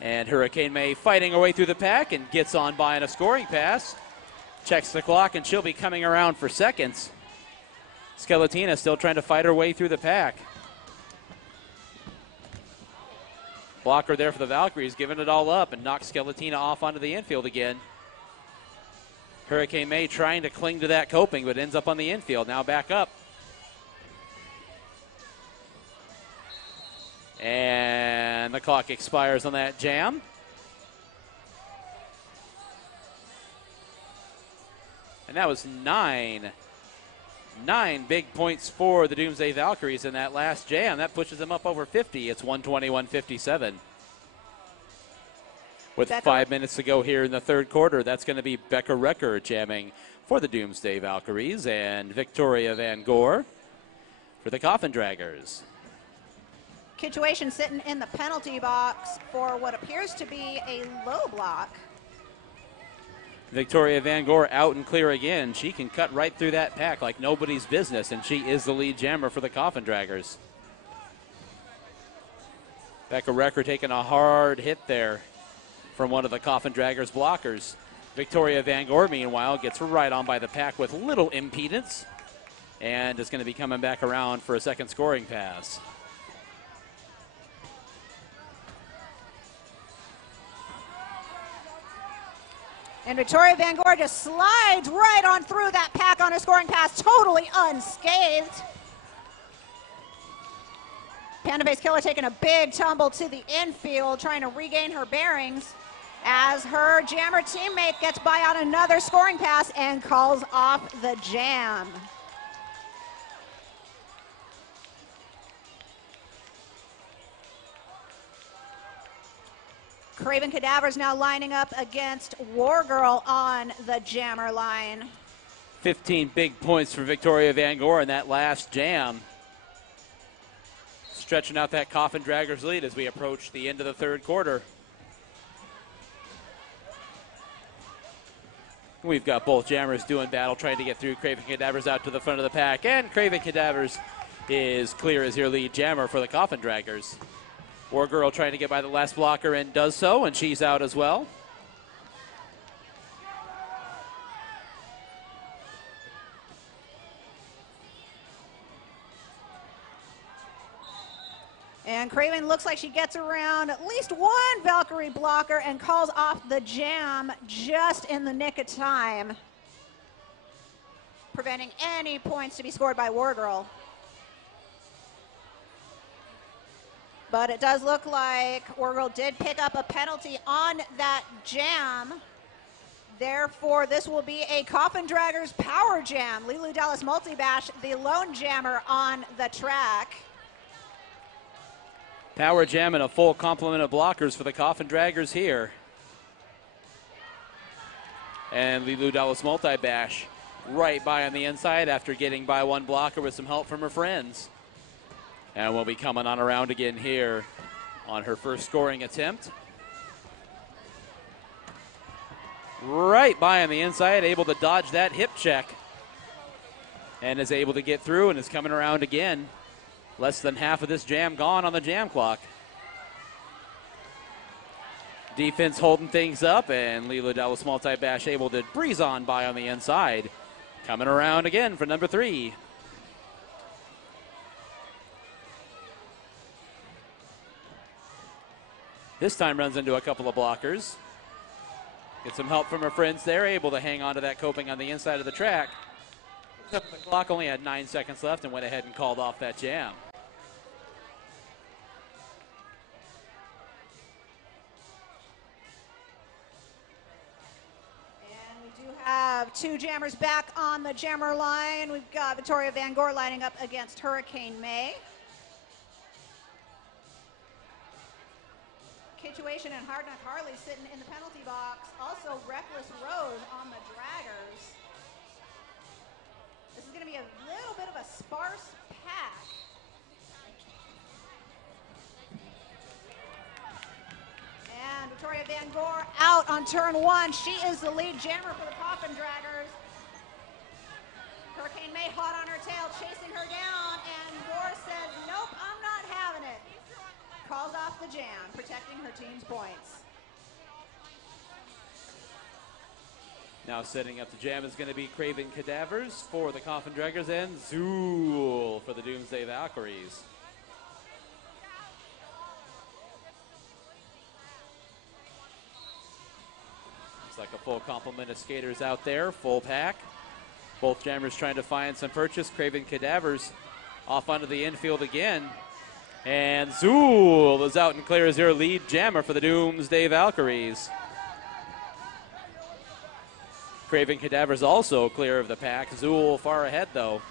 And Hurricane May fighting her way through the pack and gets on by in a scoring pass. Checks the clock, and she'll be coming around for seconds. Skeletina still trying to fight her way through the pack. Blocker there for the Valkyries, giving it all up and knocks Skeletina off onto the infield again. Hurricane May trying to cling to that coping, but ends up on the infield. Now back up. And the clock expires on that jam. And that was 9 big points for the Doomsday Valkyries in that last jam. That pushes them up over 50. It's 121-57. With 5 minutes to go here in the third quarter, that's going to be Becca Recker jamming for the Doomsday Valkyries and Victoria Van Gore for the Coffin Draggers. Situation sitting in the penalty box for what appears to be a low block. Victoria Van Gore out and clear again. She can cut right through that pack like nobody's business, and she is the lead jammer for the Coffin Draggers. Becca Recker taking a hard hit there from one of the Coffin Draggers blockers. Victoria Van Gore, meanwhile, gets right on by the pack with little impedance and is going to be coming back around for a second scoring pass. And Victoria Van Gore just slides right on through that pack on a scoring pass, totally unscathed. Panda Base Killer taking a big tumble to the infield, trying to regain her bearings as her jammer teammate gets by on another scoring pass and calls off the jam. Craven Cadavers now lining up against War Girl on the jammer line. 15 big points for Victoria Van Gore in that last jam. Stretching out that Coffin Draggers lead as we approach the end of the third quarter. We've got both jammers doing battle, trying to get through. Craven Cadavers out to the front of the pack, and Craven Cadavers is clear as your lead jammer for the Coffin Draggers. War Girl trying to get by the last blocker and does so, and she's out as well. And Craven looks like she gets around at least one Valkyrie blocker and calls off the jam just in the nick of time, preventing any points to be scored by War Girl. But it does look like War Girl did pick up a penalty on that jam. Therefore, this will be a Coffin Draggers power jam. Lilu Dallas Multibash, the lone jammer on the track. Power jam and a full complement of blockers for the Coffin Draggers here. And Lilu Dallas Multibash right by on the inside after getting by one blocker with some help from her friends. And we'll be coming on around again here on her first scoring attempt. Right by on the inside, able to dodge that hip check. and is able to get through and is coming around again. Less than half of this jam gone on the jam clock. Defense holding things up, and Lila Dallas Multi-Bash able to breeze on by on the inside. Coming around again for number 3. This time runs into a couple of blockers. Get some help from her friends there, able to hang on to that coping on the inside of the track. The clock only had 9 seconds left and went ahead and called off that jam. Have 2 jammers back on the jammer line. We've got Victoria Van Gore lining up against Hurricane May. Kitchuation and Hard Knock Harley sitting in the penalty box. Also Reckless Rose on the draggers. This is going to be a little bit of a sparse pack. And Victoria Van Gore out on turn 1. She is the lead jammer for the Coffin draggers. Hurricane May hot on her tail, chasing her down, and Gore says, nope, I'm not having it. Calls off the jam, protecting her team's points. Now setting up the jam is going to be Craven Cadavers for the Coffin draggers and Zool for the Doomsday Valkyries. Like a full complement of skaters out there, full pack. Both jammers trying to find some purchase. Craven Cadavers off onto the infield again. And Zool is out and clears their lead jammer for the Doomsday Valkyries. Craven Cadavers also clear of the pack. Zool far ahead though.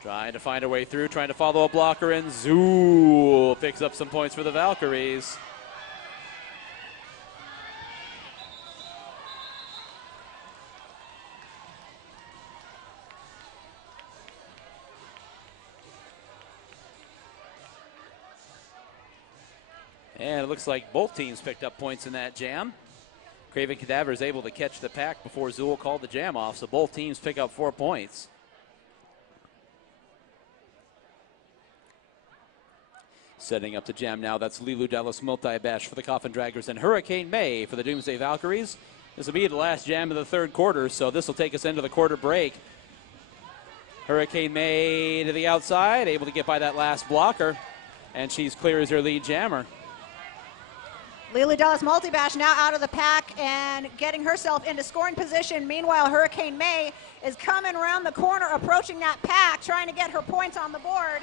Trying to find a way through, trying to follow a blocker, and Zool picks up some points for the Valkyries. And it looks like both teams picked up points in that jam. Craven Cadaver is able to catch the pack before Zool called the jam off, so both teams pick up 4 points. Setting up the jam now, that's Lilu Dallas Multi-Bash for the Coffin Draggers and Hurricane May for the Doomsday Valkyries. This will be the last jam of the 3rd quarter, so this will take us into the quarter break. Hurricane May to the outside, able to get by that last blocker, and she's clear as her lead jammer. Lila Dallas Multi-Bash now out of the pack and getting herself into scoring position. Meanwhile, Hurricane May is coming around the corner, approaching that pack, trying to get her points on the board.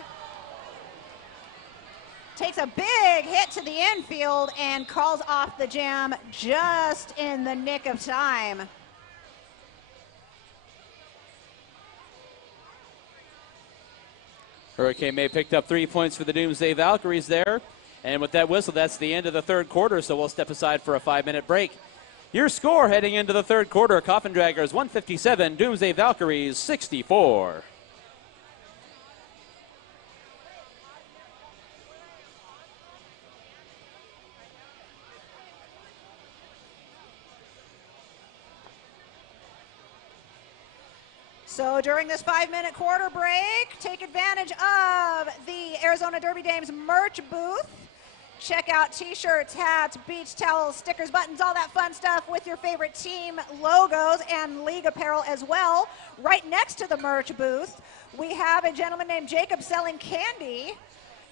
Takes a big hit to the infield and calls off the jam just in the nick of time. Hurricane May picked up 3 points for the Doomsday Valkyries there. And with that whistle, that's the end of the 3rd quarter, so we'll step aside for a 5-minute break. Your score heading into the 3rd quarter, Coffin Draggers 157, Doomsday Valkyries 64. So during this 5-minute quarter break, take advantage of the Arizona Derby Dames merch booth. Check out t-shirts, hats, beach towels, stickers, buttons, all that fun stuff with your favorite team logos and league apparel as well. Right next to the merch booth, we have a gentleman named Jacob selling candy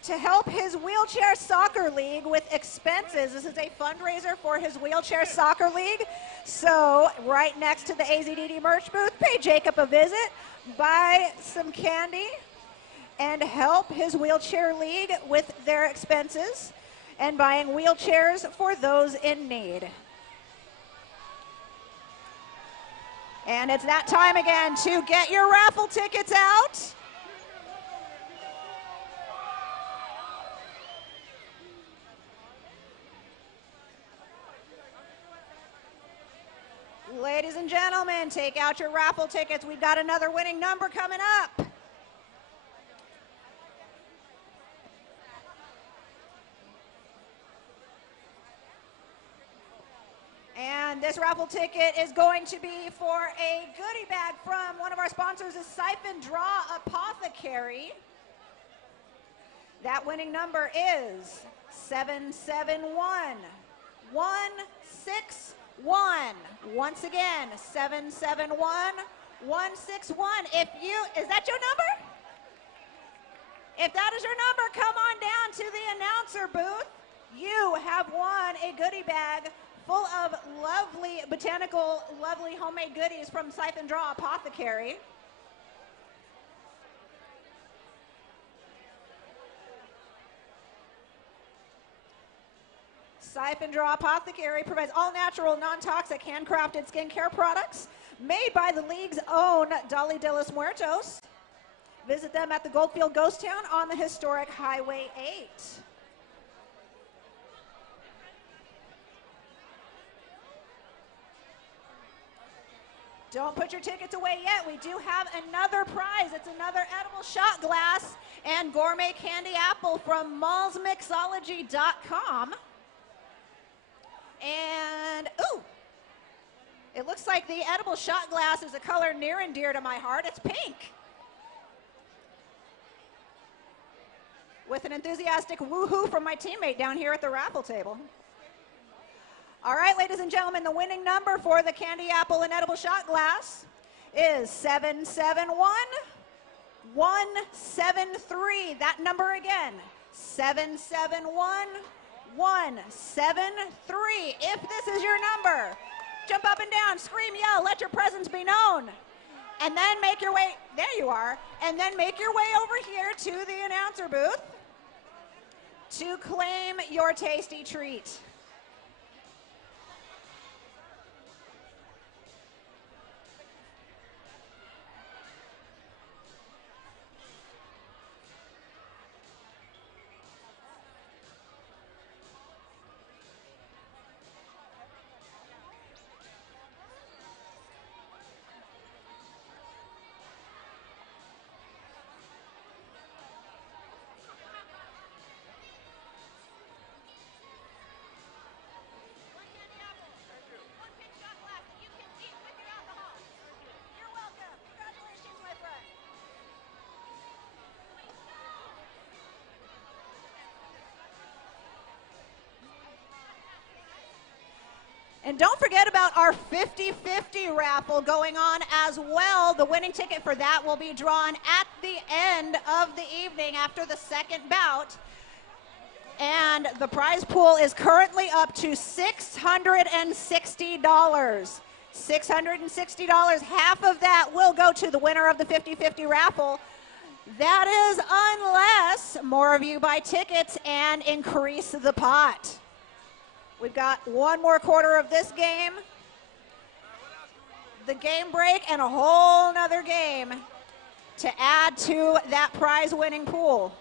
to help his wheelchair soccer league with expenses. This is a fundraiser for his wheelchair soccer league. So right next to the AZDD merch booth, pay Jacob a visit, buy some candy, and help his wheelchair league with their expenses and buying wheelchairs for those in need. And it's that time again to get your raffle tickets out. Ladies and gentlemen, take out your raffle tickets. We've got another winning number coming up. And And this raffle ticket is going to be for a goodie bag from one of our sponsors, is Siphon Draw Apothecary. That winning number is 771 161. Once again, 771 161. Is that your number? If that is your number, come on down to the announcer booth. You have won a goodie bag full of lovely botanical, lovely homemade goodies from Siphon Draw Apothecary. Siphon Draw Apothecary provides all natural, non-toxic, handcrafted skincare products made by the league's own Dolly de los Muertos. Visit them at the Goldfield Ghost Town on the historic Highway 8. Don't put your tickets away yet. We do have another prize. It's another edible shot glass and gourmet candy apple from mallsmixology.com. And, ooh, it looks like the edible shot glass is a color near and dear to my heart. It's pink. With an enthusiastic woohoo from my teammate down here at the raffle table. All right, ladies and gentlemen, the winning number for the candy apple and edible shot glass is 771 173. That number again, 771 173. If this is your number, jump up and down, scream, yell, let your presence be known. And then make your way, there you are, and then make your way over here to the announcer booth to claim your tasty treat. And don't forget about our 50-50 raffle going on as well. The winning ticket for that will be drawn at the end of the evening after the second bout. And the prize pool is currently up to $660. $660. Half of that will go to the winner of the 50-50 raffle. That is unless more of you buy tickets and increase the pot. We've got one more quarter of this game, the game break, and a whole nother game to add to that prize winning pool.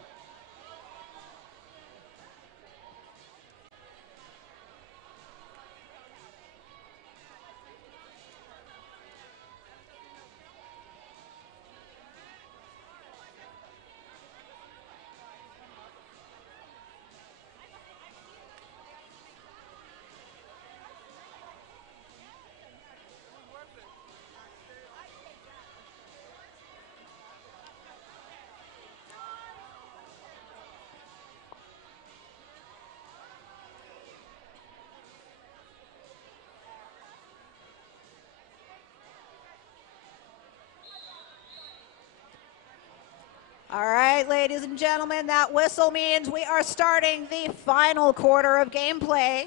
All right, ladies and gentlemen, that whistle means we are starting the final quarter of gameplay.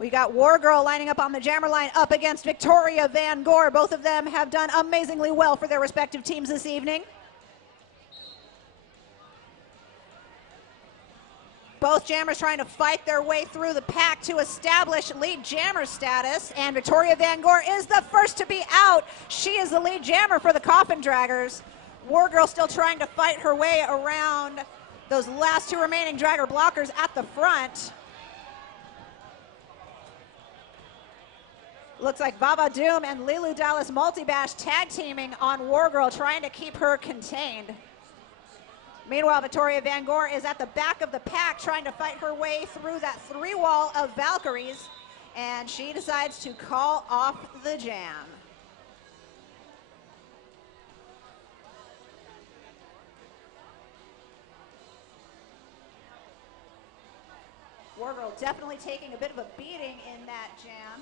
We got War Girl lining up on the jammer line up against Victoria Van Gore. Both of them have done amazingly well for their respective teams this evening. Both jammers trying to fight their way through the pack to establish lead jammer status. And Victoria Van Gore is the first to be out. She is the lead jammer for the Coffin Draggers. War Girl still trying to fight her way around those last two remaining dragger blockers at the front. Looks like Baba Doom and Lilu Dallas Multibash tag teaming on War Girl, trying to keep her contained. Meanwhile, Victoria Van Gore is at the back of the pack trying to fight her way through that three wall of Valkyries. and she decides to call off the jam. Wargirl definitely taking a bit of a beating in that jam.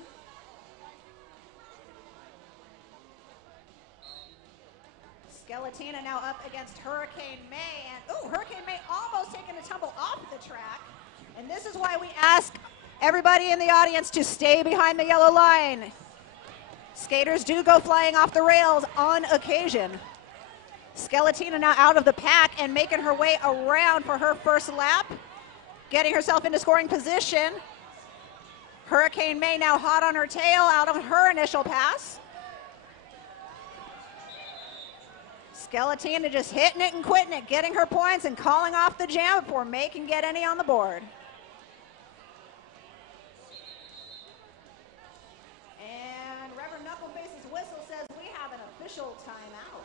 Skeletina now up against Hurricane May, and ooh, Hurricane May almost taking a tumble off the track. And this is why we ask everybody in the audience to stay behind the yellow line. Skaters do go flying off the rails on occasion. Skeletina now out of the pack and making her way around for her first lap, getting herself into scoring position. Hurricane May now hot on her tail, out on her initial pass. Skeletina just hitting it and quitting it, getting her points and calling off the jam before May can get any on the board. And Reverend Knuckleface's whistle says we have an official timeout.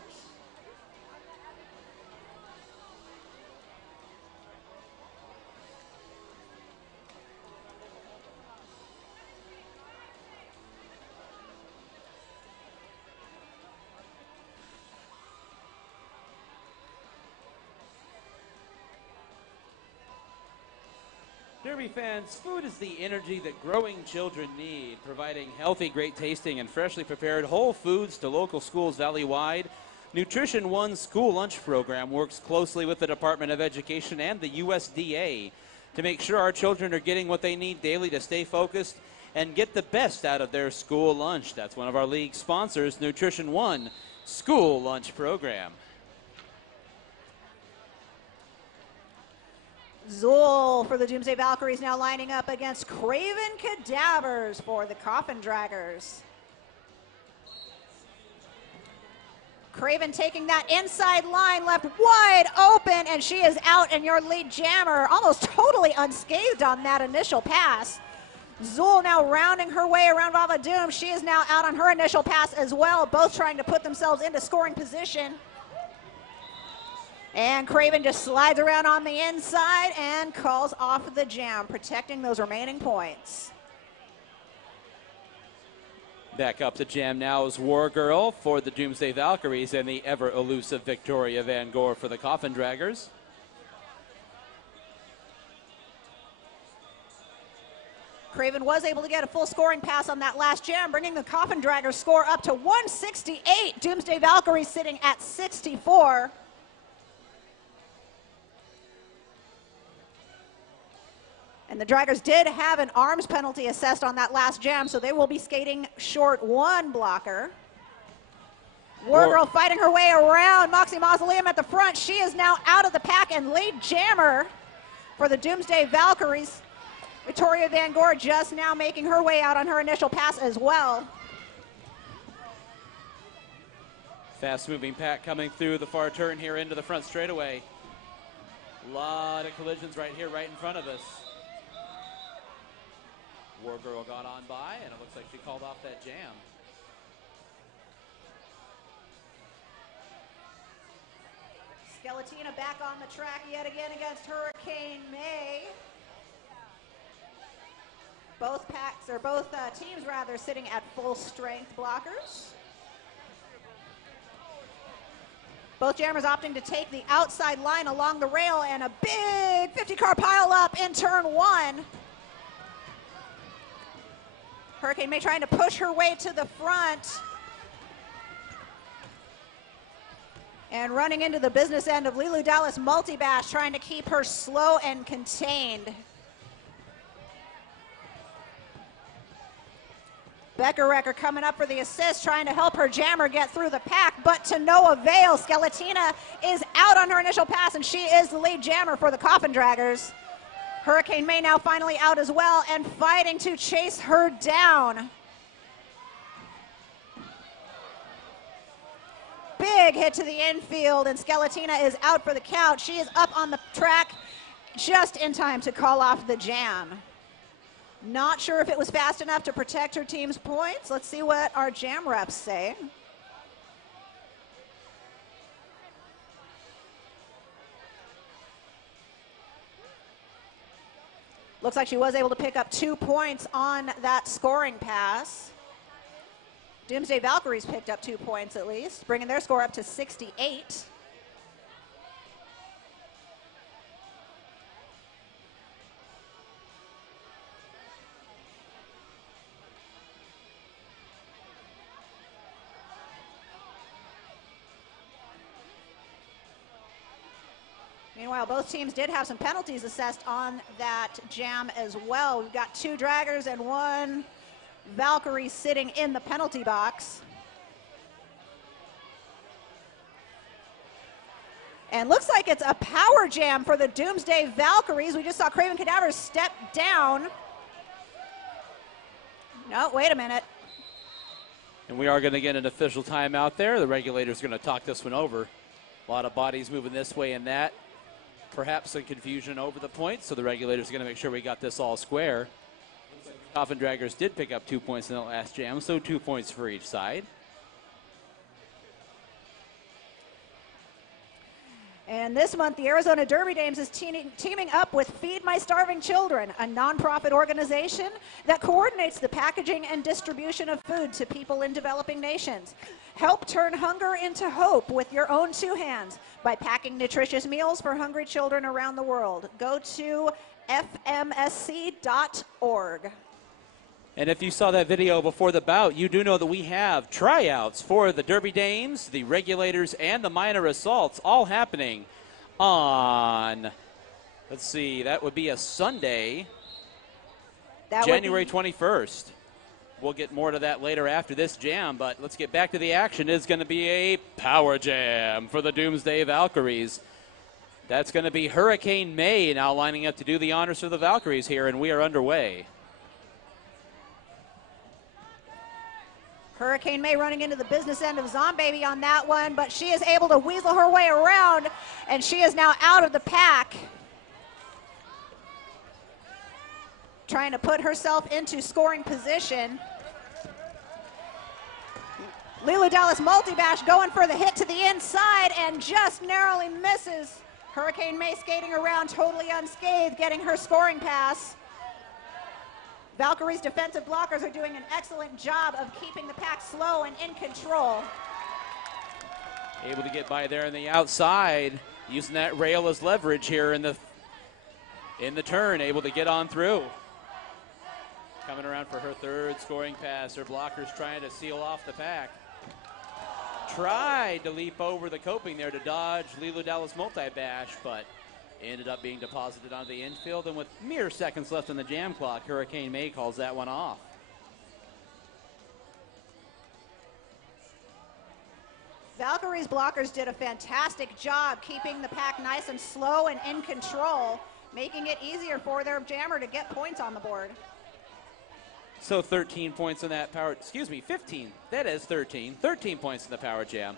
Derby fans, food is the energy that growing children need, providing healthy, great tasting, and freshly prepared whole foods to local schools valley-wide. Nutrition One's school lunch program works closely with the Department of Education and the USDA to make sure our children are getting what they need daily to stay focused and get the best out of their school lunch. That's one of our league sponsors, Nutrition One School Lunch Program. Zool for the Doomsday Valkyries now lining up against Craven Cadavers for the Coffin Draggers. Craven taking that inside line left wide open, and she is out, and your lead jammer almost totally unscathed on that initial pass. Zool now rounding her way around Vava Doom. She is now out on her initial pass as well, both trying to put themselves into scoring position. And Craven just slides around on the inside and calls off the jam, protecting those remaining points. Back up the jam now is Wargirl for the Doomsday Valkyries and the ever-elusive Victoria Van Gore for the Coffin Draggers. Craven was able to get a full scoring pass on that last jam, bringing the Coffin Draggers score up to 168. Doomsday Valkyries sitting at 64. And the Draggers did have an arms penalty assessed on that last jam, so they will be skating short one blocker. Wargirl fighting her way around. Moxie Mausoleum at the front. She is now out of the pack and lead jammer for the Doomsday Valkyries. Victoria Van Gore just now making her way out on her initial pass as well. Fast-moving pack coming through the far turn here into the front straightaway. A lot of collisions right here, right in front of us. Wargirl got on by, and it looks like she called off that jam. Skeletina back on the track yet again against Hurricane May. Both packs, or both teams rather, sitting at full strength blockers. Both jammers opting to take the outside line along the rail, and a big 50-car pile up in turn one. Hurricane May trying to push her way to the front. And running into the business end of Lilu Dallas Multibash, trying to keep her slow and contained. Becker Wrecker coming up for the assist, trying to help her jammer get through the pack, but to no avail. Skeletina is out on her initial pass, and she is the lead jammer for the Coffin Draggers. Hurricane May now finally out as well and fighting to chase her down. Big hit to the infield, and Skeletina is out for the count. She is up on the track just in time to call off the jam. Not sure if it was fast enough to protect her team's points. Let's see what our jam reps say. Looks like she was able to pick up 2 points on that scoring pass. Doomsday Valkyries picked up 2 points at least, bringing their score up to 68. Meanwhile, both teams did have some penalties assessed on that jam as well. We've got 2 draggers and 1 Valkyrie sitting in the penalty box. And looks like it's a power jam for the Doomsday Valkyries. We just saw Craven Cadavers step down. No, wait a minute. And we are going to get an official timeout there. The regulator's going to talk this one over. A lot of bodies moving this way and that. Perhaps some confusion over the points, so the regulator's going to make sure we got this all square. Coffin Draggers did pick up 2 points in the last jam, so 2 points for each side. And this month, the Arizona Derby Dames is teaming up with Feed My Starving Children, a nonprofit organization that coordinates the packaging and distribution of food to people in developing nations. Help turn hunger into hope with your own 2 hands by packing nutritious meals for hungry children around the world. Go to fmsc.org. And if you saw that video before the bout, you do know that we have tryouts for the Derby Dames, the Regulators, and the Minor Assaults all happening on, let's see, that would be a Sunday, January 21st. We'll get more to that later after this jam, but let's get back to the action. It's going to be a power jam for the Doomsday Valkyries. That's going to be Hurricane May now lining up to do the honors for the Valkyries here, and we are underway. Hurricane May running into the business end of Zombaby on that one, but she is able to weasel her way around, and she is now out of the pack. Trying to put herself into scoring position. Lilu Dallas multi-bash going for the hit to the inside and just narrowly misses. Hurricane May skating around totally unscathed, getting her scoring pass. Valkyrie's defensive blockers are doing an excellent job of keeping the pack slow and in control. Able to get by there on the outside, using that rail as leverage here in the turn, able to get on through. Coming around for her 3rd scoring pass. Her blockers trying to seal off the pack. Tried to leap over the coping there to dodge Lilu Dallas multi-bash, but ended up being deposited onto the infield, and with mere seconds left on the jam clock, Hurricane May calls that one off. Valkyrie's blockers did a fantastic job keeping the pack nice and slow and in control, making it easier for their jammer to get points on the board. So 13 points in that power, 15. That is 13. 13 points in the power jam.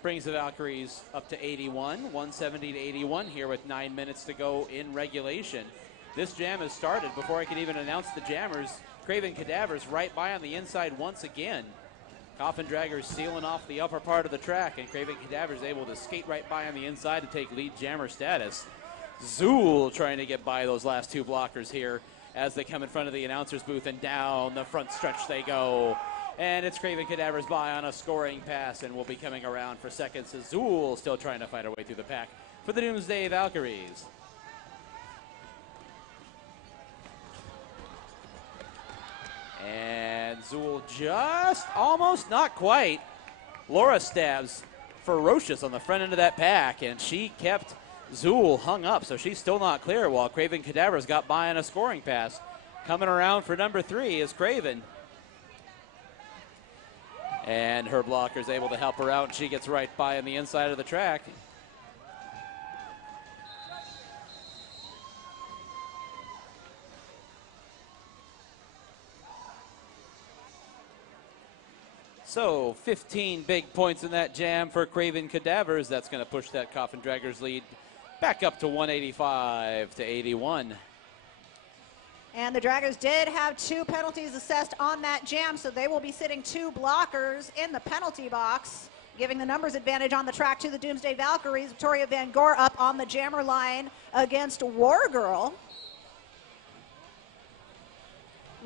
Brings the Valkyries up to 81, 170 to 81 here with 9 minutes to go in regulation. This jam has started before I can even announce the jammers. Craven Cadavers right by on the inside once again. Coffin Draggers sealing off the upper part of the track, and Craven Cadavers able to skate right by on the inside to take lead jammer status. Zool trying to get by those last 2 blockers here as they come in front of the announcer's booth, and down the front stretch they go. And it's Craven Cadavers by on a scoring pass, and will be coming around for seconds. Zool still trying to find her way through the pack for the Doomsday Valkyries. And Zool just almost, not quite. Laura stabs ferocious on the front end of that pack, and she kept Zool hung up, so she's still not clear, while Craven Cadavers got by on a scoring pass. Coming around for number 3 is Craven. And her blocker's able to help her out, and she gets right by on the inside of the track. So 15 big points in that jam for Craven Cadavers. That's going to push that Coffin Draggers lead back up to 185 to 81. And the Draggers did have 2 penalties assessed on that jam, so they will be sitting 2 blockers in the penalty box, giving the numbers advantage on the track to the Doomsday Valkyries. Victoria Van Gore up on the jammer line against War Girl.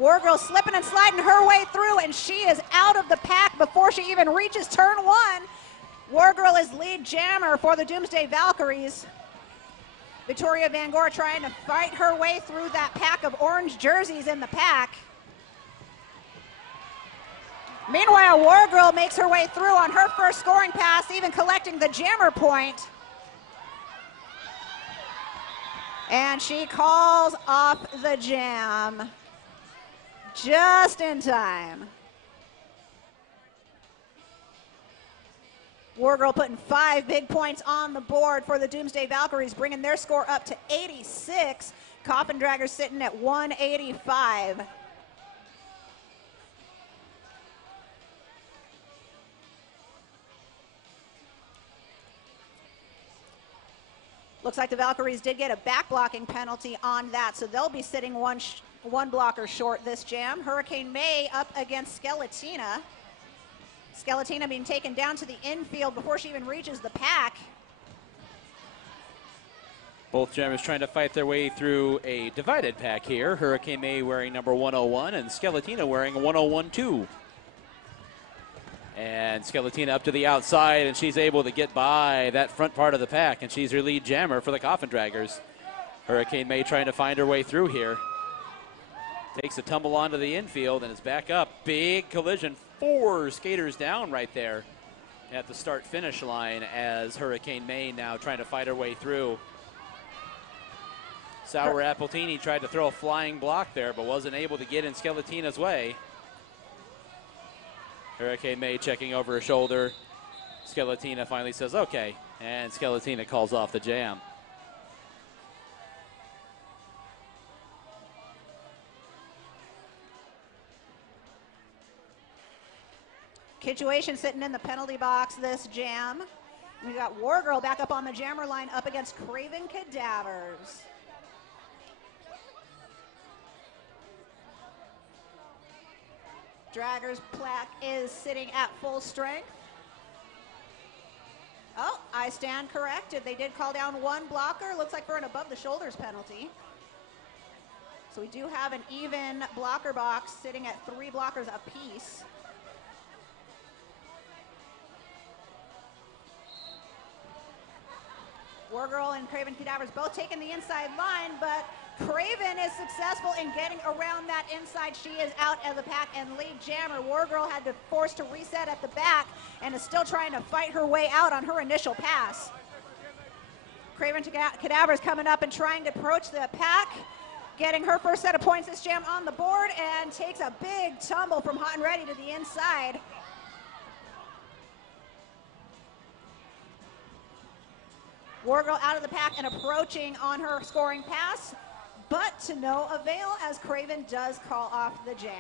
Wargirl slipping and sliding her way through, and she is out of the pack before she even reaches turn one. Wargirl is lead jammer for the Doomsday Valkyries. Victoria Van Gore trying to fight her way through that pack of orange jerseys in the pack. Meanwhile, Wargirl makes her way through on her first scoring pass, even collecting the jammer point. And she calls off the jam just in time. Wargirl putting 5 big points on the board for the Doomsday Valkyries, bringing their score up to 86. Coffin Draggers sitting at 185. Looks like the Valkyries did get a back blocking penalty on that, so they'll be sitting one blocker short this jam. Hurricane May up against Skeletina. Skeletina being taken down to the infield before she even reaches the pack. Both jammers trying to fight their way through a divided pack here. Hurricane May wearing number 101 and Skeletina wearing 101-2. And Skeletina up to the outside, and she's able to get by that front part of the pack, and she's her lead jammer for the Coffin Draggers. Hurricane May trying to find her way through here. Takes a tumble onto the infield and is back up. Big collision. 4 skaters down right there at the start-finish line as Hurricane May now trying to fight her way through. Sour Appletini tried to throw a flying block there, but wasn't able to get in Skeletina's way. Hurricane May checking over her shoulder. Skeletina finally says, okay, and Skeletina calls off the jam. Kituation sitting in the penalty box this jam. We got Wargirl back up on the jammer line up against Craven Cadavers. Dragger's plaque is sitting at full strength. Oh, I stand corrected. They did call down 1 blocker. Looks like for an above the shoulders penalty. So we do have an even blocker box sitting at 3 blockers apiece. Wargirl and Craven Cadavers both taking the inside line, but Craven is successful in getting around that inside. She is out of the pack and lead jammer. Wargirl had to force to reset at the back and is still trying to fight her way out on her initial pass. Craven Cadavers coming up and trying to approach the pack, getting her first set of points this jam on the board, and takes a big tumble from hot and ready to the inside. Wargirl out of the pack and approaching on her scoring pass, but to no avail as Craven does call off the jam.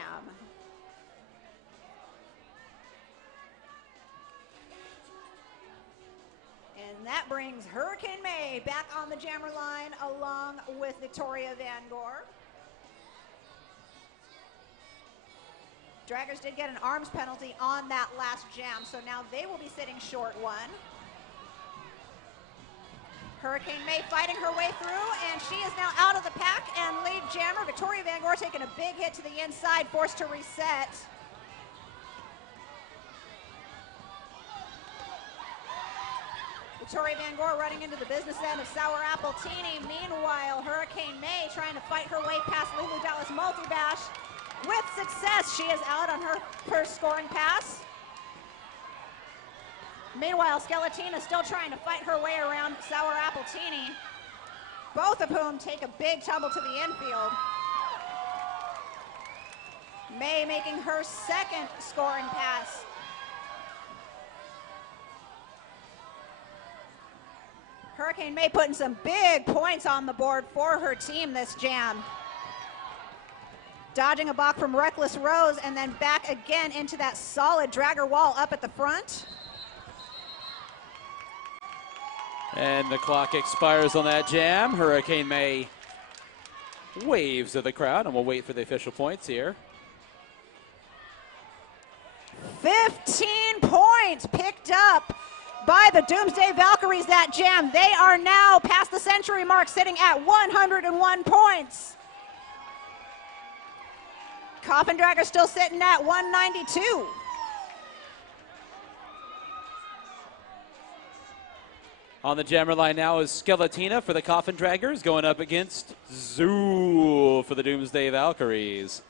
And that brings Hurricane May back on the jammer line along with Victoria Van Gore. Draggers did get an arms penalty on that last jam, so now they will be sitting short 1. Hurricane May fighting her way through, and she is now out of the pack and lead jammer. Victoria Van Gore taking a big hit to the inside, forced to reset. Victoria Van Gore running into the business end of Sour Appletini. Meanwhile, Hurricane May trying to fight her way past Lulu Dallas Multibash. With success, she is out on her first scoring pass. Meanwhile, Skeletina still trying to fight her way around Sour Appletini, both of whom take a big tumble to the infield. May making her second scoring pass. Hurricane May putting some big points on the board for her team this jam. Dodging a block from Reckless Rose and then back again into that solid dragger wall up at the front. And the clock expires on that jam. Hurricane May waves to the crowd, and we'll wait for the official points here. 15 points picked up by the Doomsday Valkyries that jam. They are now past the century mark, sitting at 101 points. Coffin dragger still sitting at 192. On the jammer line now is Skeletina for the Coffin Draggers going up against Zool for the Doomsday Valkyries.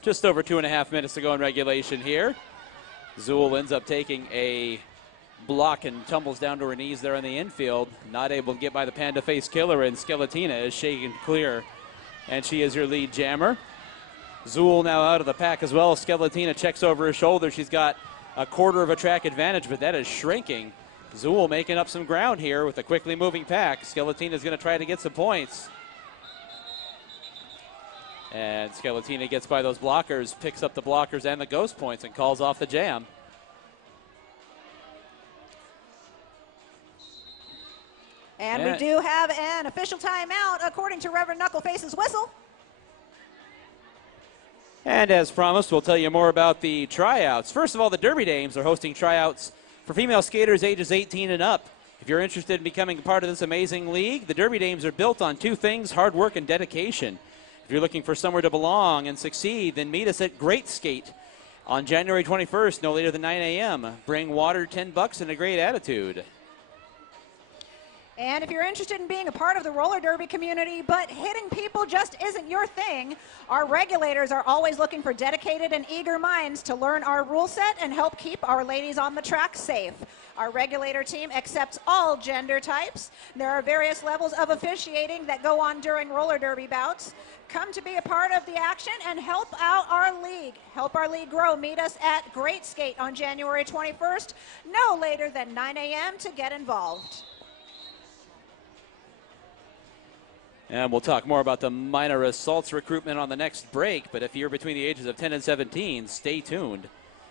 Just over 2.5 minutes to go in regulation here. Zool ends up taking a block and tumbles down to her knees there in the infield. Not able to get by the Panda Face Killer, and Skeletina is shaken clear. And she is your lead jammer. Zool now out of the pack as well. Skeletina checks over her shoulder. She's got a quarter of a track advantage, but that is shrinking. Zool making up some ground here with a quickly moving pack. Skeletina is going to try to get some points. And Skeletina gets by those blockers, picks up the blockers and the ghost points, and calls off the jam. And we do have an official timeout according to Reverend Knuckleface's whistle. And as promised, we'll tell you more about the tryouts. First of all, the Derby Dames are hosting tryouts for female skaters ages 18 and up. If you're interested in becoming a part of this amazing league, the Derby Dames are built on two things: hard work and dedication. If you're looking for somewhere to belong and succeed, then meet us at Great Skate on January 21st, no later than 9 a.m. Bring water, $10, and a great attitude. And if you're interested in being a part of the roller derby community, but hitting people just isn't your thing, our regulators are always looking for dedicated and eager minds to learn our rule set and help keep our ladies on the track safe. Our regulator team accepts all gender types. There are various levels of officiating that go on during roller derby bouts. Come to be a part of the action and help out our league. Help our league grow. Meet us at Great Skate on January 21st, no later than 9 a.m. to get involved. And we'll talk more about the minor assaults recruitment on the next break. But if you're between the ages of 10 and 17, stay tuned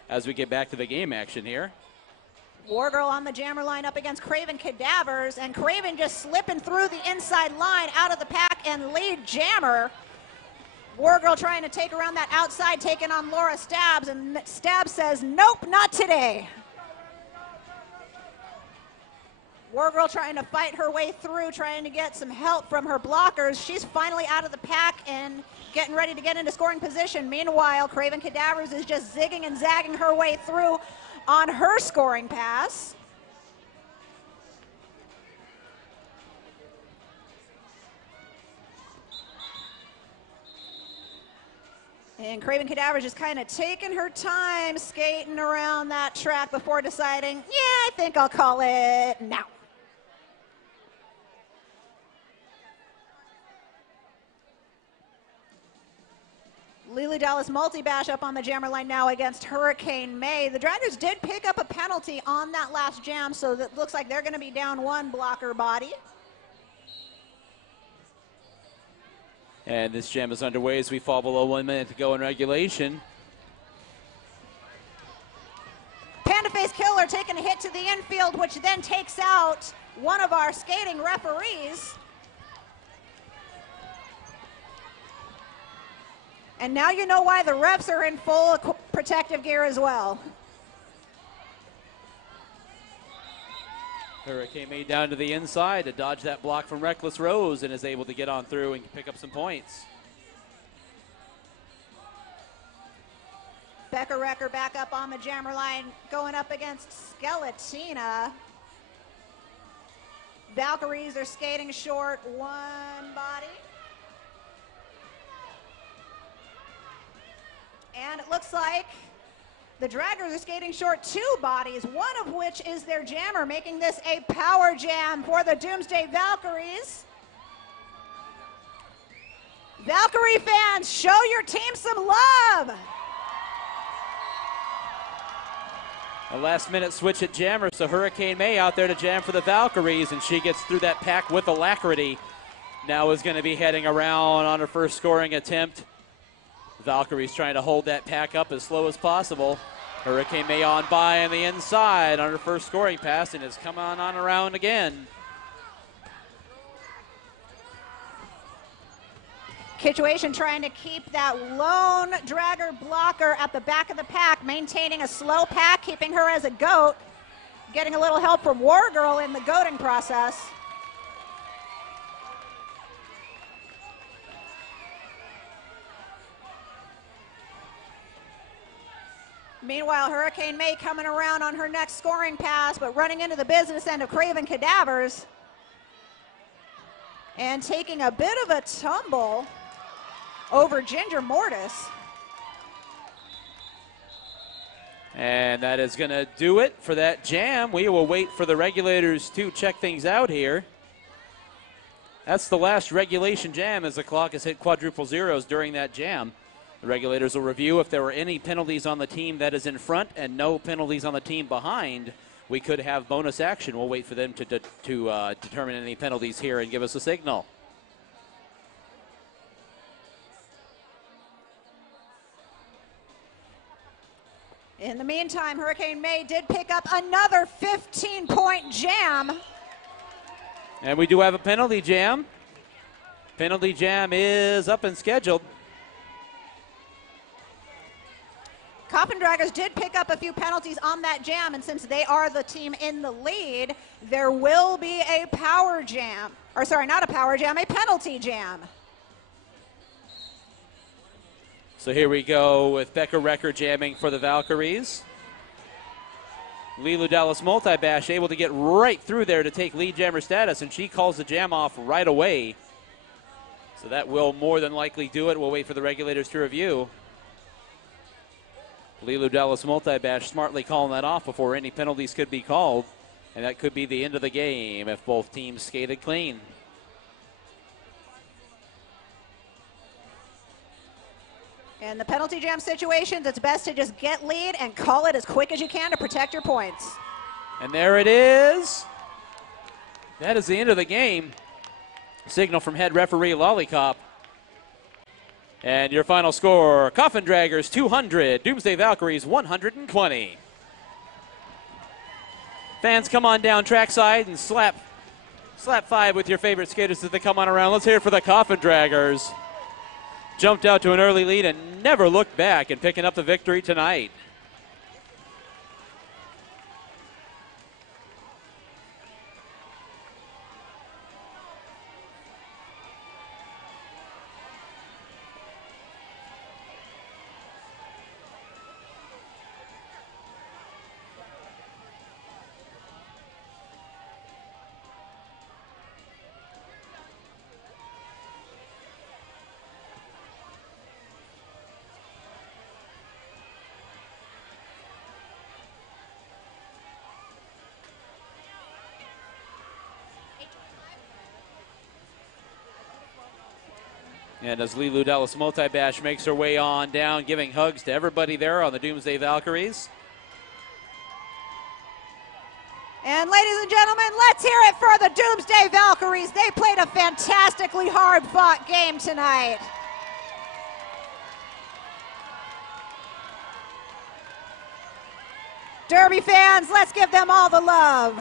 as we get back to the game action here. Wargirl on the jammer line up against Craven Cadavers, and Craven just slipping through the inside line out of the pack and lead jammer. Wargirl trying to take around that outside, taking on Laura Stabs, and Stabs says, nope, not today. Wargirl trying to fight her way through, trying to get some help from her blockers. She's finally out of the pack and getting ready to get into scoring position. Meanwhile, Craven Cadavers is just zigging and zagging her way through on her scoring pass. And Craven Cadavers just kind of taking her time, skating around that track before deciding, yeah, I think I'll call it now. Lily Dallas multi-bash up on the jammer line now against Hurricane May. The Draggers did pick up a penalty on that last jam, so that looks like they're going to be down one blocker body. And this jam is underway as we fall below 1 minute to go in regulation. Panda Face Killer taking a hit to the infield, which then takes out one of our skating referees. And now you know why the refs are in full protective gear as well. Hurricane May down to the inside to dodge that block from Reckless Rose and is able to get on through and pick up some points. Becca Wrecker back up on the jammer line, going up against Skeletina. Valkyries are skating short one body. And it looks like the Draggers are skating short two bodies, one of which is their jammer, making this a power jam for the Doomsday Valkyries. Valkyrie fans, show your team some love. A last-minute switch at jammer, so Hurricane May out there to jam for the Valkyries, and she gets through that pack with alacrity. Now is going to be heading around on her first scoring attempt. Valkyries trying to hold that pack up as slow as possible. Hurricane May on by on the inside on her first scoring pass and has come on around again. Kitchuation trying to keep that lone dragger blocker at the back of the pack, maintaining a slow pack, keeping her as a goat, getting a little help from Wargirl in the goating process. Meanwhile, Hurricane May coming around on her next scoring pass, but running into the business end of Craven Cadavers. And taking a bit of a tumble over Ginger Mortis. And that is going to do it for that jam. We will wait for the regulators to check things out here. That's the last regulation jam as the clock has hit quadruple zeros during that jam. The regulators will review if there were any penalties on the team that is in front and no penalties on the team behind. We could have bonus action. We'll wait for them to determine any penalties here and give us a signal. In the meantime, Hurricane May did pick up another 15-point jam. And we do have a penalty jam. Penalty jam is up and scheduled. Coffin Draggers did pick up a few penalties on that jam, and since they are the team in the lead, there will be a power jam. Or sorry, not a power jam, a penalty jam. So here we go with Becca Recker jamming for the Valkyries. Lilu Dallas Multibash able to get right through there to take lead jammer status, and she calls the jam off right away. So that will more than likely do it. We'll wait for the regulators to review. Lilu Dallas Multibash smartly calling that off before any penalties could be called. And that could be the end of the game if both teams skated clean. In the penalty jam situations, it's best to just get lead and call it as quick as you can to protect your points. And there it is. That is the end of the game. Signal from head referee Lollipop. And your final score, Coffin Draggers 200, Doomsday Valkyries 120. Fans, come on down trackside and slap five with your favorite skaters as they come on around. Let's hear it for the Coffin Draggers. Jumped out to an early lead and never looked back in picking up the victory tonight. And as Lilu Dallas Multibash makes her way on down, giving hugs to everybody there on the Doomsday Valkyries. And ladies and gentlemen, let's hear it for the Doomsday Valkyries. They played a fantastically hard-fought game tonight. Derby fans, let's give them all the love.